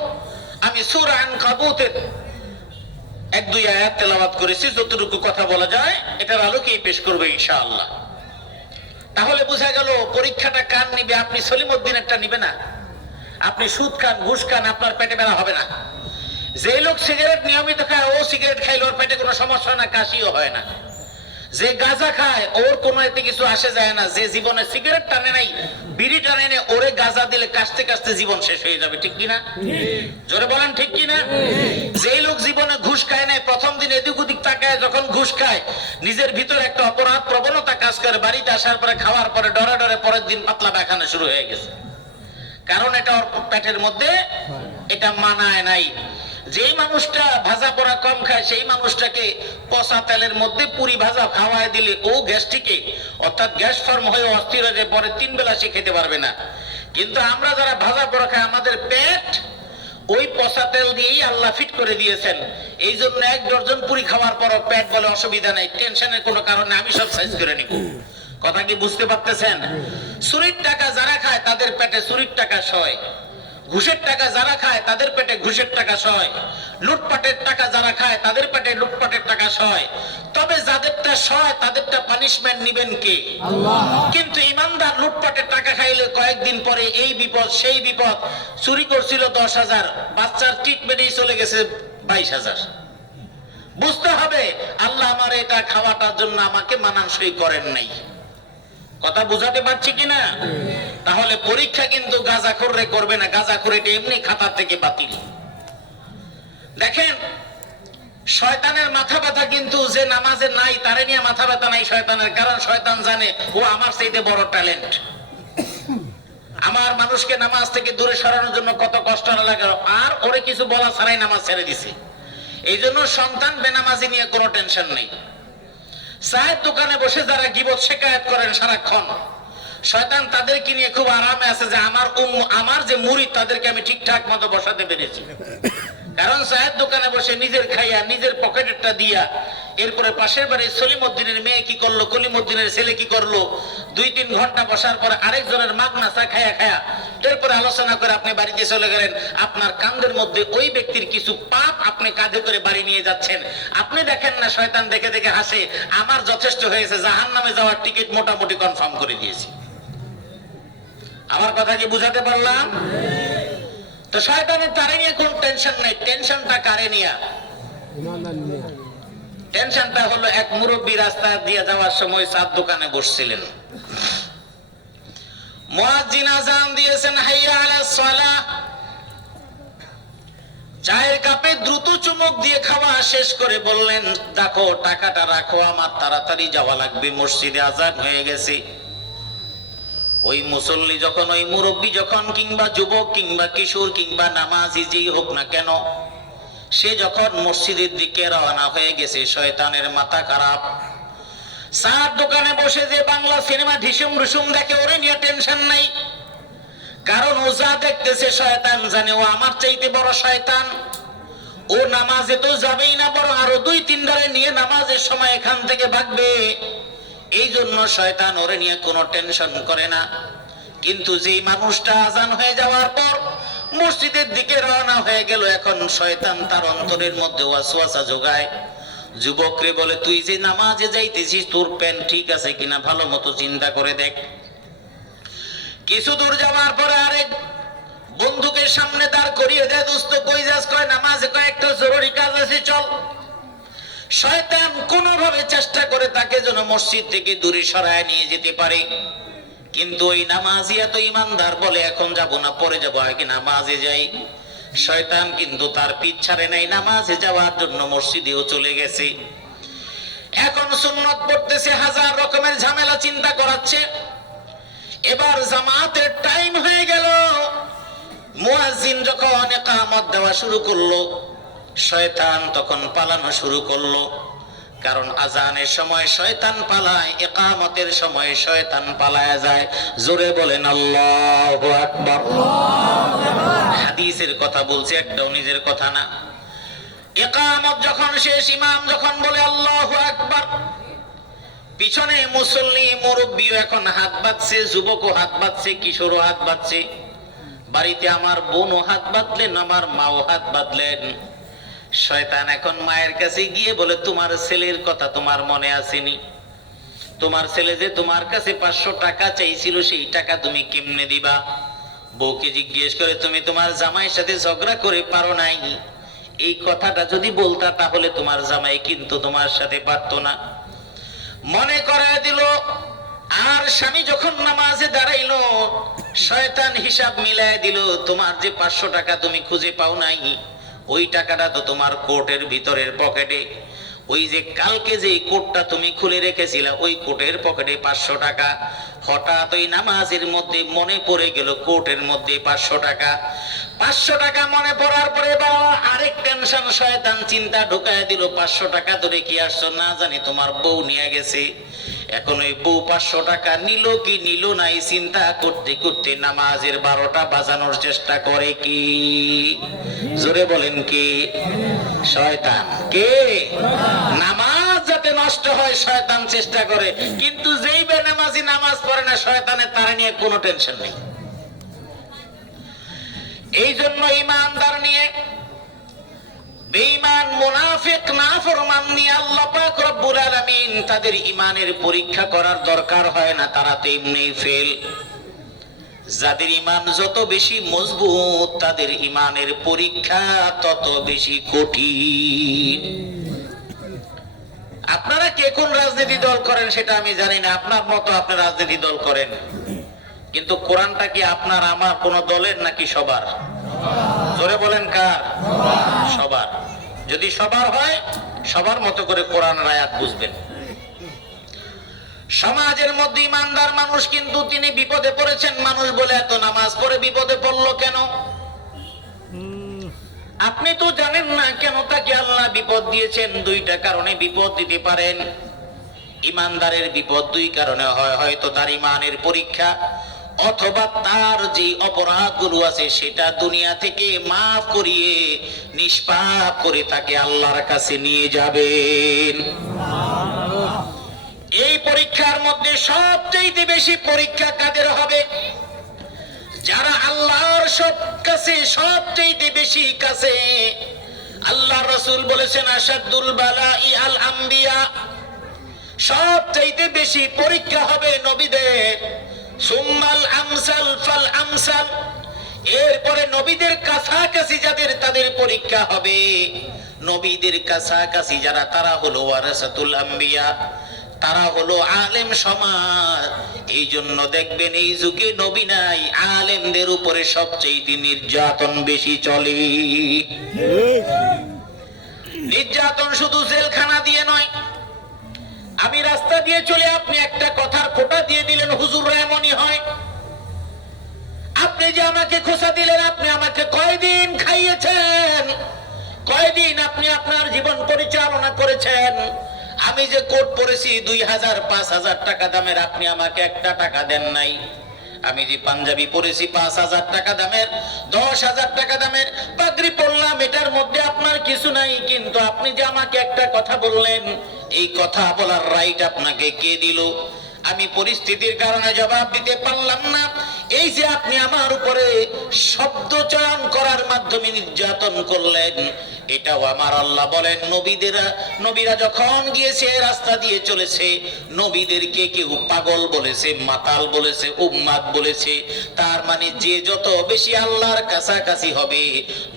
আমি সূরা আনকাবুতের 1-2 আয়াত তেলাওয়াত করেছি, যতটুকু কথা বলা যায় এটার আলোকেই পেশ করবো ইনশাআল্লাহ। তাহলে বোঝা গেল পরীক্ষাটা কার নিবে? আপনি সলিমউদ্দিনেরটা নিবে না। আপনি সুদ খান, ঘুষ খান, আপনার পেটে ব্যথা হবে না। যে লোক সিগারেট নিয়মিত খায়, ও সিগারেট খাইলে ওর পেটে কোনো সমস্যা হয় না, কাশিও হয় না। যে গাঁজা খায় ওর কোনো এতে কিছু আসে যায় না। যে জীবনে সিগারেট টানে নাই, বিড়ি টানে নেই, ওরে গাঁজা দিলে কাশতে কাশতে জীবন শেষ হয়ে যাবে। ঠিক কিনা? জোরে বলেন ঠিক কিনা? যে লোক জীবনে ঘুষ খায় নাই, প্রথম দিন এদিক ওদিক তাকায়, যখন ঘুষ খায় নিজের ভিতরে একটা অপরাধ প্রবণতা কাজ করে, বাড়িতে আসার পরে খাওয়ার পরে ডরে ডরে পরের দিন পাতলা পায়খানা শুরু হয়ে গেছে। কারণ এটা ওর পেটের মধ্যে এটা মানায় নাই। যেই মানুষটা ভাজা পোড়া কম খায়, সেই মানুষটাকে পচা তেলের মধ্যে পুরি ভাজা খাওয়ায় দিলে ও গ্যাস্ট্রিকে অর্থাৎ গ্যাস ফর্ম হয়ে অস্থির হয়ে পরে 3 বেলা সে খেতে পারবে না। কিন্তু আমরা যারা ভাজা পোড়া খাই, আমাদের পেট ওই পচা তেল দিয়েই আল্লাহ ফিট করে দিয়েছেন। এই জন্য 1 ডজন পুরি খাওয়ার পরও পেট বলে অসুবিধা নাই, টেনশনের কোনো কারণে আমি সব সাইজ করে নিব। কথা কি বুঝতে পারতেছেন? চুরির টাকা যারা খায় তাদের পেটে চুরির টাকা সয়, ঘুষের টাকা যারা খায় তাদের পেটে ঘুষের টাকা সয়, লুটপাটের টাকা যারা খায় তাদের পেটে লুটপাটের টাকা সয়। তবে যাদেরটা সয় তাদেরটা পানিশমেন্ট নিবেন কে? আল্লাহ। কিন্তু ইমানদার লুটপাটের টাকা খাইলে কয়েকদিন পরে এই বিপদ সেই বিপদ। চুরি করছিল 10,000, বাচ্চার ট্রিটমেন্টেই চলে গেছে 22,000। বুঝতে হবে আল্লাহ আমার এটা খাওয়াটার জন্য আমাকে মানানসই করেন নাই। কথা বুঝাতে পারছি কিনা? তাহলে পরীক্ষা কিন্তু গাঁজাখোররে করবে না। গাঁজাখোর এটা এমনি খাতা থেকে বাতিল। দেখেন, শয়তানের মাথা ব্যথা কিন্তু যে নামাজে নাই তারে নিয়ে মাথা ব্যথা নাই শয়তানের। কারণ শয়তান জানে ও আমার চাইতে বড় ট্যালেন্ট। আমার মানুষকে নামাজ থেকে দূরে সরানোর জন্য কত কষ্ট লাগে, আর ওরে কিছু বলা ছাড়াই নামাজ ছেড়ে দিছে। এই জন্য সন্তান বেনামাজি নিয়ে কোনো টেনশন নেই। চায়ের দোকানে বসে যারা গীবত শিকায়াত করেন সারাক্ষণ, শয়তান তাদেরকে নিয়ে খুব আরামে আছে যে আমার যে মুরিদ তাদেরকে আমি ঠিকঠাক মতো বসাতে পেরেছি। কারণ চায়ের দোকানে বসে নিজের খাইয়া নিজের পকেটেরটা দিয়া, এরপরে পাশের বাড়ির সলিমউদ্দিনের মেয়ে কি করলো, কলিমউদ্দিনের ছেলে কি করলো, 2-3 ঘন্টা বসার পরে আরেকজনের মাগনা চা খায়া খায়া এরপরে আলোচনা করে আপনি বাড়িতে চলে গেলেন। আপনার কাঁধের মধ্যে ওই ব্যক্তির কিছু পাপ আপনি কাঁধে করে বাড়ি নিয়ে যাচ্ছেন। আপনি দেখেন না, শয়তান দেখে দেখে হাসে, আমার যথেষ্ট হয়েছে, জাহান্নামে যাওয়ার টিকিট মোটামুটি কনফার্ম করে দিয়েছি। আমার কথা কি বুঝাতে পারলাম? তো শয়তানের তারে নিয়ে কোন টেনশন নাই। টেনশনটা কারে নিয়ে? টেনশনটা হলো এক মুরব্বী রাস্তা দিয়ে যাওয়ার সময় চার দোকানে বসছিলেন। মুয়াজ্জিন আযান দিয়েছেন, হাইয়া আলাস সালাহ। চায়ের কাপে দ্রুত চুমুক দিয়ে খাওয়া শেষ করে বললেন, দেখো টাকাটা রাখো, আমার তাড়াতাড়ি যাওয়া লাগবে, মসজিদে আযান হয়ে গেছে। ওই মুসল্লি যখন, ওই মুরব্বী যখন, কিংবা যুবক কিংবা কিশোর কিংবা নামাজি যেই হোক না কেন, সে যখন মসজিদের দিকে রওনা হয়ে গেছে, শয়তানের মাথা খারাপ। চার দোকানে বসে যে বাংলা সিনেমা ঢিসুম রুসুম দেখে, ওরে নিয়ে টেনশন নাই। কারণ ও যা দেখতেছে শয়তান জানে ও আমার চাইতে বড় শয়তান। ও নামাজে তো যাবেই না, বরং আরো 2-3 ধারে নিয়ে নামাজের সময় এখান থেকে ভাগবে। এই জন্য শয়তান ওরে নিয়ে কোনো টেনশন করে না। কিন্তু যেই মানুষটা আজান হয়ে যাওয়ার পর মসজিদের দিকে রওনা হয়ে গেল, এখন শয়তান তার অন্তরের মধ্যে ওয়াসওয়াসা যোগায়। যুবকরে বলে, তুই যে নামাজে যাইতেছিস তোর প্যান্ট ঠিক আছে কিনা ভালো মতো চিন্তা করে দেখ। কিছু দূর যাওয়ার পরে আরেক বন্ধুকে সামনে দাঁড় করিয়ে দেয়, দোস্ত কই যাস? কয় নামাজে, কয় একটা জরুরি কাজ আছে, চল। শয়তান কোনোভাবে চেষ্টা করে তাকে যেন মসজিদ থেকে দূরে সরায় নিয়ে যেতে পারে। কিন্তু ওই নামাজি এত ইমানদার বলে, এখন যাব না, পরে যাবো, আগে নামাজে যাই। শয়তান কিন্তু তার পিছ ছাড়ে নাই, নামাজে যাওয়ার জন্য মসজিদেও চলে গেছে। এখন সুন্নত পড়তেছে, হাজার রকমের ঝামেলা চিন্তা করাচ্ছে। এবার জামাতের টাইম হয়ে গেল। মুয়াজ্জিন যখন ইকামত দেওয়া শুরু করলো, শয়তান তখন পালানো শুরু করলো। কারণ আজানের সময় শয়তান পালায়, ইকামতের সময় শয়তান পালায় যায়। জোরে বলেন আল্লাহু আকবার। হাদিসের কথা বলছে, একটাও নিজের কথা না। ইকামত যখন শেষ, ইমাম যখন বলে আল্লাহু আকবার, পিছনে মুসল্লি মুরব্বিও এখন হাত বাঁধছে, যুবকও হাত বাঁধছে, কিশোরও হাত বাঁধছে। বাড়িতে আমার বোনও হাত বাঁধলেন, আমার মাও হাত বাঁধলেন। শয়তান এখন মায়ের কাছে গিয়ে বলে, তোমার ছেলের কথা তোমার মনে আসেনি? তোমার ছেলে যে তোমার কাছে 500 টাকা চাইছিল, সেই টাকা তুমি কেমনে দিবা? বউকে জিজ্ঞেস করে, তুমি তোমার জামাইয়ের সাথে ঝগড়া করে পারো নাই? এই কথাটা যদি বলতা তাহলে তোমার জামাই কিন্তু তোমার সাথে পারতো না। মনে করায় দিল। আর স্বামী যখন নামাজে দাঁড়াইলো, শয়তান হিসাব মিলায় দিল, তোমার যে 500 টাকা তুমি খুঁজে পাও নাই, ওই টাকাটা তো তোমার কোটের ভিতরের পকেটে। ওই যে কালকে যে কোটটা তুমি খুলে রেখেছিলে, ওই কোটের পকেটে 500 টাকা। হঠাৎ ওই নামাজের মধ্যে মনে পড়ে গেল কোটের মধ্যে 500 টাকা। 500 টাকা মনে পড়ার পরে বাবা আরেক টেনশন, শয়তান চিন্তা ঢুকায় দিল, 500 টাকা ধরে কি আসছো, না জানি তোমার বউ নিয়ে গেছে। এখন ওই বউ 500 টাকা নিল কি নিল না, এই চিন্তা করতে করতে নামাজের 12টা বাজানোর চেষ্টা করে। কি? জোরে বলেন কি? শয়তান। কে? নামাজ যাতে নষ্ট হয় শয়তান চেষ্টা করে, কিন্তু যেই বেনামাজি নামাজ পড়ে না, শয়তানের তারা নিয়ে কোনো টেনশন নেই। এই জন্য ইমানদার নিয়ে বেঈমান, মুনাফিক, নাফরমান নিয়ে আল্লাহ পাক রব্বুল আলামিন তাদের ইমানের পরীক্ষা করার দরকার হয় না, তারা তো এমনিই ফেল। যাদের ইমান যত বেশি মজবুত, তাদের ইমানের পরীক্ষা তত বেশি কঠিন। আপনারা কে কোন রাজনীতি দল করেন সেটা আমি জানি না, আপনার মতো আপনি রাজনীতি দল করেন, কিন্তু কোরআনটা কি আপনার আমার কোন দলের নাকি সবার? জোরে বলেন কার? সবার। যদি সবার হয়, সবার মতো করে কোরআনের আয়াত বুঝবেন। সমাজের মধ্যে ইমানদার মানুষ, কিন্তু তিনি বিপদে পড়েছেন। মানুষ বলে এত নামাজ পড়ে বিপদে পড়লো কেন? আপনি তো জানেন না কেন তাকে আল্লাহ বিপদ দিয়েছেন। 2টা কারণে বিপদ দিতে পারেন। ইমানদারের বিপদ 2 কারণে হয়, হয়তো তার ইমানের পরীক্ষা, অথবা তার যে অপরাধগুলো আছে সেটা দুনিয়া থেকে মাফ করিয়ে নিষ্পাপ করে তাকে আল্লাহর কাছে নিয়ে যাবেন। এই পরীক্ষার মধ্যে সবচেয়ে বেশি পরীক্ষা কাদের হবে? যারা আল্লাহর সব কাছে সবচেয়ে বেশি কাছে। আল্লাহ রাসূল বলেছেন, আশাদুল বালাই আল আম্বিয়া, সবচেয়ে বেশি পরীক্ষা হবে নবীদের। সুম্মাল আমসাল ফাল আমসাল, এরপরে নবীদের কাছাকাছি যাদের, তাদের পরীক্ষা হবে। নবীদের কাছাকাছি যারা, তারা হলো ওয়ারাসাতুল আম্বিয়া, তারা হলো আলেম সমাজ। এই জন্য দেখবেন এই যুগে নবী নাই, আলেমদের উপরে সবচেয়ে নির্যাতন বেশি চলে। নির্যাতন শুধু জেলখানা দিয়ে নয়। আমি রাস্তা দিয়ে চলে, আপনি একটা কথার খোঁটা দিয়ে দিলেন, হুজুর এমনই হয়। আপনি যে আমাকে খোঁচা দিলেন, আপনি আমাকে কয়দিন খাইয়েছেন, কয়দিন আপনি আপনার জীবন পরিচালনা করেছেন। আমি যে কোট পরেছি 2000 5000 টাকা দামের, আপনি আমাকে 1 টাকা দেন নাই। আমি যে পাঞ্জাবি পরেছি 5000 টাকা দামের, 10,000 টাকা দামের পাগড়ি পরলাম, এটার মধ্যে আপনার কিছু নাই, কিন্তু আপনি যে আমাকে একটা কথা বললেন, এই কথা বলার রাইট আপনাকে কে দিল? আমি পরিস্থিতির কারণে জবাব দিতে পারলাম না। এই যে আপনি আমার উপরে শব্দ চয়ন করার মাধ্যমে নির্যাতন করলেন, এটাও আমার আল্লাহ বলেন, নবীরা যখন গিয়েছে রাস্তা দিয়ে চলেছে, নবীদেরকে কেউ পাগল বলেছে, মাতাল বলেছে, উম্মাদ বলেছে। তার মানে যে যত বেশি আল্লাহর কাছাকাছি হবে,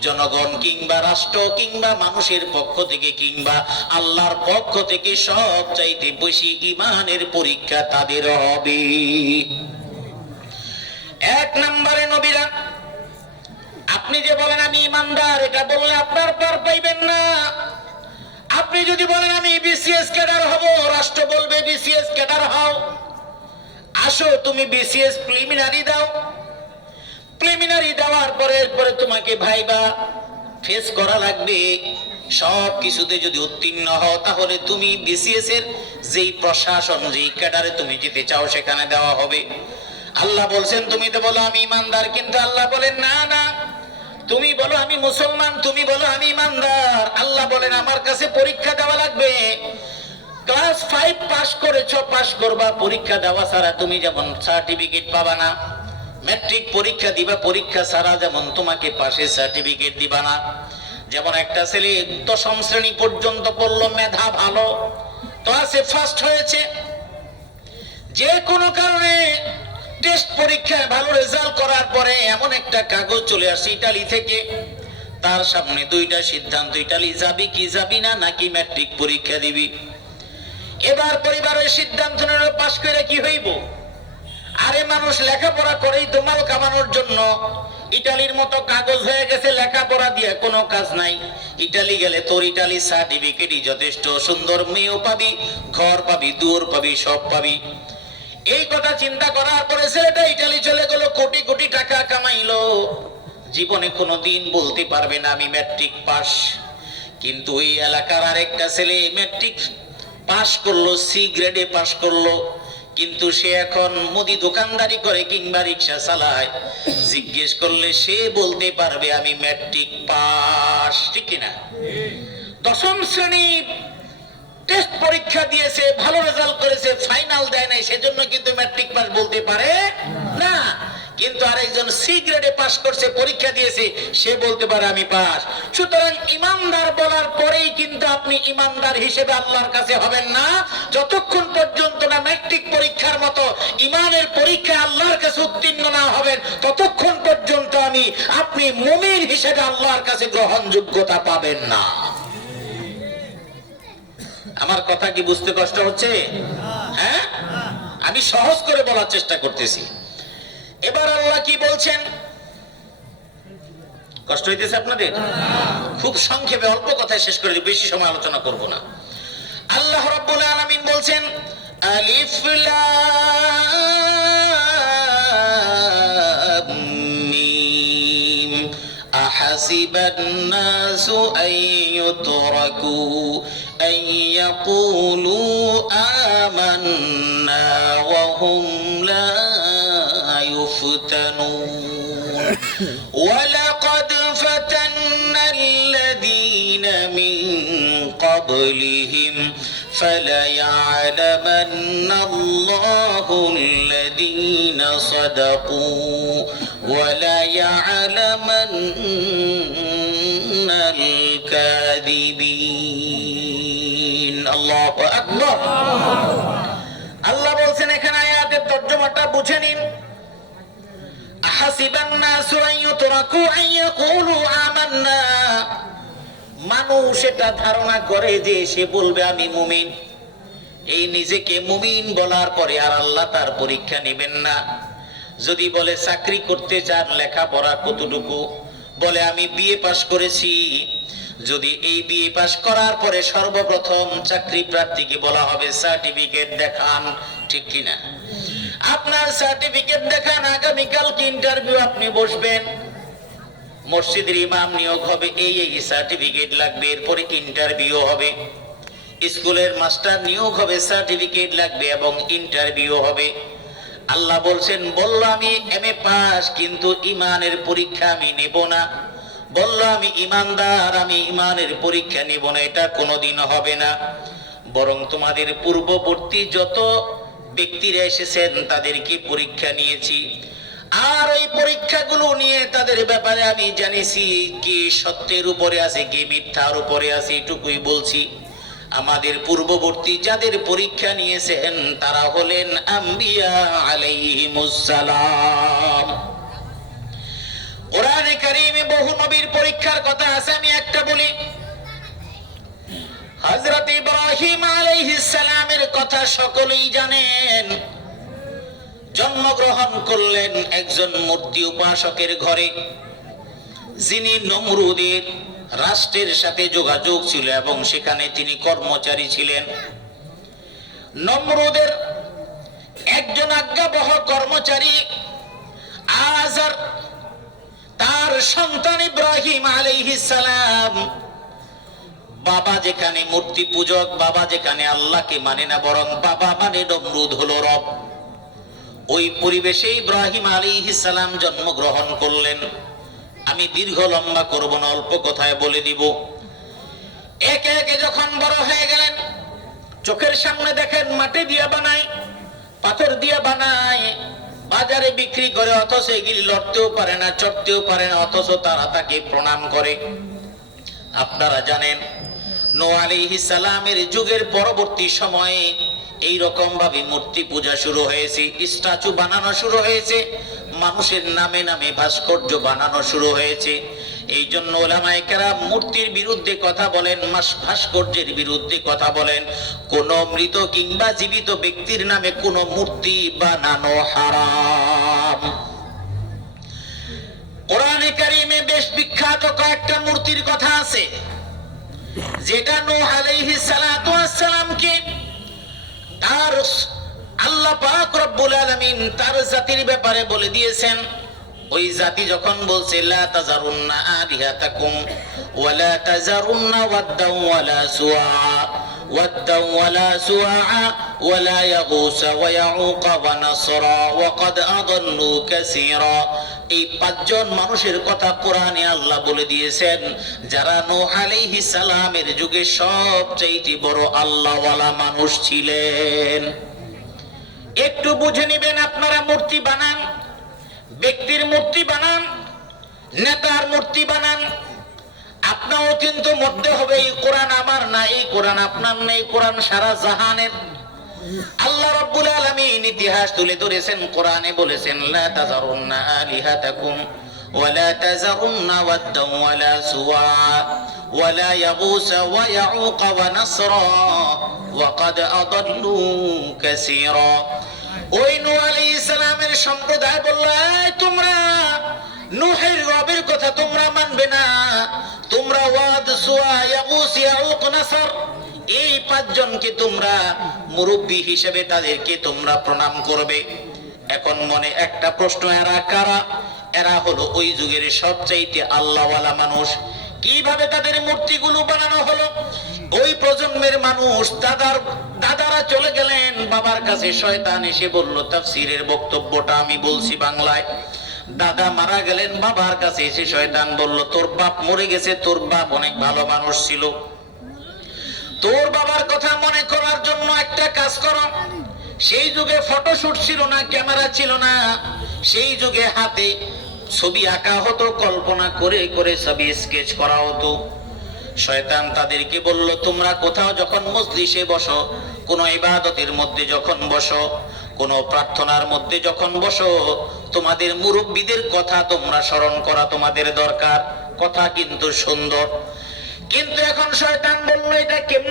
জনগণ কিংবা রাষ্ট্র কিংবা মানুষের পক্ষ থেকে কিংবা আল্লাহর পক্ষ থেকে সবচাইতে বেশি ঈমানের পরীক্ষা তাদের হবে। 1 নম্বরে নবীরা। আপনি যে বলেন আমি ইমানদার, এটা বললে আপনার পার পাইবেন না। আপনি যদি বলেন আমি বিসিএস ক্যাডার হব, রাষ্ট্র বলবে বিসিএস ক্যাডার হও। আসো তুমি বিসিএস প্রিলিমিনারি দাও। প্রিলিমিনারি দেওয়ার পরে তোমাকে ভাইবা ফেস করা লাগবে। সব কিছুতে যদি উত্তীর্ণ হও তাহলে তুমি বিসিএস এর যেই প্রশাসন, যেই ক্যাডারে তুমি যেতে চাও সেখানে দেওয়া হবে। আল্লাহ বলছেন তুমি তো বলো আমি ইমানদার, কিন্তু আল্লাহ বলেন না না, তুমি বলো আমি মুসলমান, তুমি বলো আমি ইমানদার। আল্লাহ বলেন আমার কাছে পরীক্ষা দেওয়া লাগবে। ক্লাস 5 পাস করেছো, পাস করবা, পরীক্ষা দেওয়া ছাড়া তুমি যেমন সার্টিফিকেট পাবা না। ম্যাট্রিক পরীক্ষা দিবা, পরীক্ষা ছাড়া যেমন তোমাকে পাশের সার্টিফিকেট দিবা না। যেমন একটা ছেলে 10ম শ্রেণী পর্যন্ত পড়লো, মেধা ভালো, ক্লাসে ফার্স্ট হয়েছে, যে কোনো কারণে টেস্ট পরীক্ষায় ভালো রেজাল্ট করার পরে এমন একটা কাগজ চলে আসে ইতালি থেকে, তার সামনে দুইটা সিদ্ধান্ত, ইতালি যাবি কি যাবি না, নাকি ম্যাট্রিক পরীক্ষা দিবি। এবার পরিবারের সিদ্ধান্ত নিল পাশ করে কি হইব। আরে মানুষ লেখাপড়া করেই তো মাল কামানোর জন্য। ইটালির মতো কাগজ হয়ে গেছে, লেখাপড়া দিয়ে কোনো কাজ নাই। ইটালি গেলে তোর ইটালি সার্টিফিকেটই যথেষ্ট, সুন্দর মেয়েও পাবি, ঘর পাবি, দুয়ার পাবি, সব পাবি। এই কথা চিন্তা করার পরে ছেলেটা ইটালি চলে গেল, কোটি কোটি টাকা কামাইলো। জীবনে কোনোদিন বলতে পারবে না আমি ম্যাট্রিক পাস। কিন্তু ওই এলাকার আরেকটা ছেলে ম্যাট্রিক পাস করলো, সি গ্রেডে পাস করলো, কিন্তু সে এখন মুদি দোকানদারি করে কিংবা রিক্সা চালায়। জিজ্ঞেস করলে সে বলতে পারবে আমি ম্যাট্রিক পাস, ঠিক কিনা? 10ম শ্রেণী টেস্ট পরীক্ষা দিয়েছে, ভালো রেজাল্ট করেছে, ফাইনাল দেয় নাই, সেজন্য কিন্তু ম্যাট্রিক পাস বলতে পারে না। কিন্তু আরেকজন সি গ্রেডে পাস করছে, পরীক্ষা দিয়েছে, সে বলতে পারে আমি পাস। সুতরাং ইমানদার বলার পরেই কিন্তু আপনি ইমানদার হিসেবে আল্লাহর কাছে হবেন না, যতক্ষণ পর্যন্ত না ম্যাট্রিক পরীক্ষার মতো ইমানের পরীক্ষা আল্লাহর কাছে উত্তীর্ণ না হবেন, ততক্ষণ পর্যন্ত আপনি মুমিন হিসেবে আল্লাহর কাছে গ্রহণযোগ্যতা পাবেন না। আমার কথা কি বুঝতে কষ্ট হচ্ছে? হ্যাঁ, আমি সহজ করে বলার চেষ্টা করতেছি। এবার আল্লাহ কি বলছেন? কষ্ট হইতেছে আপনাদের? খুব সংক্ষেপে অল্প কথায় শেষ করে দিই, বেশি সময় আলোচনা করব না। আল্লাহ রাব্বুল আলামিন বলছেন আলিফ লাম মিম আহাসিবান নাসু আইয়ুতরাকু আইয়াকুলু আমান্না ওয়া হুম লা يفتنون ولقد فتنا الذين من قبلهم فليعلمن الله الذين صدقوا وليعلمن الكاذبين الله أكبر আল্লাহ বলছেন এখানে আয়াতের তর্জমাটা বুঝে নিন। আহাসিবান নাসু আইয়ুতরাকু আইয়াকুলু আমান্না, মানুষ এটা ধারণা করে যে সে বলবে আমি মুমিন। এই নিজেকে মুমিন বলার পরে আর আল্লাহ তার পরীক্ষা নেবেন না। যদি বলে চাকরি করতে চান, লেখাপড়া কতটুকু, বলে আমি বিএ পাস করেছি। যদি এই বিএ পাস করার পরে সর্বপ্রথম চাকরি প্রার্থীকে বলা হবে সার্টিফিকেট দেখান, ঠিক কিনা? আপনার সার্টিফিকেট দেখান, আগামীকাল কি ইন্টারভিউ আপনি বসবেন, মসজিদের ইমাম নিয়োগ হবে, এই সার্টিফিকেট লাগবে, এরপরে ইন্টারভিউ হবে। স্কুলের মাস্টার নিয়োগ হবে, সার্টিফিকেট লাগবে এবং ইন্টারভিউ হবে। আল্লাহ বলছেন বললো আমি এমএ পাস, কিন্তু ইমানের পরীক্ষা আমি নেব না। বললো আমি ইমানদার, আমি ইমানের পরীক্ষা নেব না, এটা কোনোদিন হবে না। বরং তোমাদের পূর্ববর্তী যত ব্যক্তিরা এসেছেন তাদেরকে পরীক্ষা নিয়েছি, আর ওই পরীক্ষাগুলো নিয়ে তাদের ব্যাপারে আমি জানিছি কি সত্যের উপরে আছে কি মিথ্যার উপরে আছে, এটুকুই বলছি। আমাদের পূর্ববর্তী যাদের পরীক্ষা নিয়েছেন তারা হলেন আম্বিয়া আলাইহিমুস সালাম। কোরআনে কারীমে বহু নবীর পরীক্ষার কথা আছে, আমি একটা বলি। হযরত ইব্রাহিম আলাইহিস সালামের কথা সকলেই জানেন। জন্মগ্রহণ করলেন একজন মূর্তি উপাসকের ঘরে, যিনি নমরুদের রাষ্ট্রের সাথে যোগাযোগ ছিল এবং সেখানে তিনি কর্মচারী ছিলেন। নমরুদের একজন আজ্ঞাবহ কর্মচারী আজার, তার সন্তান ইব্রাহিম আলাইহিস সালাম বাবা যেখানে মূর্তি পূজক, বাবা যেখানে আল্লাহকে মানে না, বরং বাবা মানে নমরুদ হলো রব। ওই পরিবেশে ইব্রাহিম আলাইহিস সালাম জন্মগ্রহণ করলেন। আমি দীর্ঘ লম্বা করব না, অল্প কথায় বলে দিব। একে একে যখন বড় হয়ে গেলেন, চোখের সামনে দেখেন মাটি দিয়ে বানায়, পাথর দিয়ে বানায়, বাজারে বিক্রি করে, অথচ এগুলি লড়তেও পারে না, চড়তেও পারে না, অথচ তারা তাকে প্রণাম করে। আপনারা জানেন নূহ আলাইহিস সালামের যুগের পরবর্তী সময়ে এই রকম ভাবে মূর্তি পূজা শুরু হয়েছে, স্ট্যাচু বানানো শুরু হয়েছে, মানুষের নামে নামে ভাস্কর্য বানানো শুরু হয়েছে। এই জন্য উলামায়ে কেরাম মূর্তির বিরুদ্ধে কথা বলেন, ভাস্কর্যের বিরুদ্ধে কথা বলেন। কোন মৃত কিংবা জীবিত ব্যক্তির নামে কোন মূর্তি বানানো হারাম। কোরআনে কারিমে বেশ বিখ্যাত কয়েকটা মূর্তির কথা আছে, যেটা নূহ আলাইহিস সালাতু ওয়াস সালামকে তার আল্লাহ পাক রব্বুল আলামিন তার জাতির ব্যাপারে বলে দিয়েছেন। ওই জাতি যখন বলছে লা তাজারুন্না আলিহাতাকুম ওয়ালা তাজারুন্না ওয়াদ্দাও ওয়ালা সুআ ওয়াদ্দাও ওয়ালা সুআ ওয়ালা ইয়াগুস ওয়া ইয়াউক ওয়া নাসরা ওয়া ক্বাদ আযাল্লু কাসীরা। এই পাঁচজন মানুষের কথা কোরআনে আল্লাহ বলে দিয়েছেন, যারা নূহ আলাইহিস সালামের যুগে সবচেয়ে বড় আল্লাহওয়ালা মানুষ ছিলেন। একটু বুঝে নেবেন, আপনারা মূর্তি বানান, ব্যক্তির মূর্তি বানান, নেতার মূর্তি বানান, আপনাও কিন্তু মধ্যে হবে এই কোরআন আমার না, এই কোরআন আপনার না, এই কোরআন সারা জাহানের। আল্লাহ রাব্বুল আলামিন ইতিহাস তুলে ধরেছেন, কোরআনে বলেছেন লা তাযারুন্না আলিহাতাকুম ওয়ালা তাযারুন্না ওয়াদ্দাও ওয়ালা সুআ ওয়ালা ইয়াগুস ওয়া ইয়াউক ওয়া নাসরা ওয়া ক্বাদ আযাল্লু কাসীরা। ওই নূহ আলাইহিস সালামের সম্প্রদায় বলল, তোমরা নূহের রবের কথা তোমরা মানবে না, তোমরা ওয়াদ সুআ ইয়াগুস ইয়াউক নাসর এই পাঁচজনকে তোমরা মুরব্বী হিসেবে তাদেরকে তোমরা প্রণাম করবে। এখন মনে একটা প্রশ্ন, এরা কারা? এরা হলো ওই যুগের সবচাইতে আল্লাহওয়ালা মানুষ। কিভাবে তাদের মূর্তিগুলো বানানো হলো? ওই প্রজন্মের মানুষ, দাদারা চলে গেলেন, বাবার কাছে শয়তান এসে বলল, তাফসীরের বক্তব্যটা আমি বলছি বাংলায়। দাদা মারা গেলেন, বাবার কাছে এসে শয়তান বলল, তোর বাপ মরে গেছে, তোর বাপ অনেক ভালো মানুষ ছিল, তোর বাবার কথা মনে করার জন্য একটা কাজ করো। সেই যুগে ফটোশুট ছিল না, ক্যামেরা ছিল না, সেই যুগে হাতে ছবি আঁকা হতো, কল্পনা করে করে ছবি স্কেচ করা হতো। শয়তান তাদেরকে বলল, তোমরা কোথাও যখন মজলিসে বসো, কোন ইবাদতের মধ্যে যখন বসো, কোন প্রার্থনার মধ্যে যখন বসো, তোমাদের মুরব্বীদের কথা তোমরা স্মরণ করা তোমাদের দরকার। কথা কিন্তু সুন্দর, কিন্তু এখন শয়তান বলল, এটা কেমন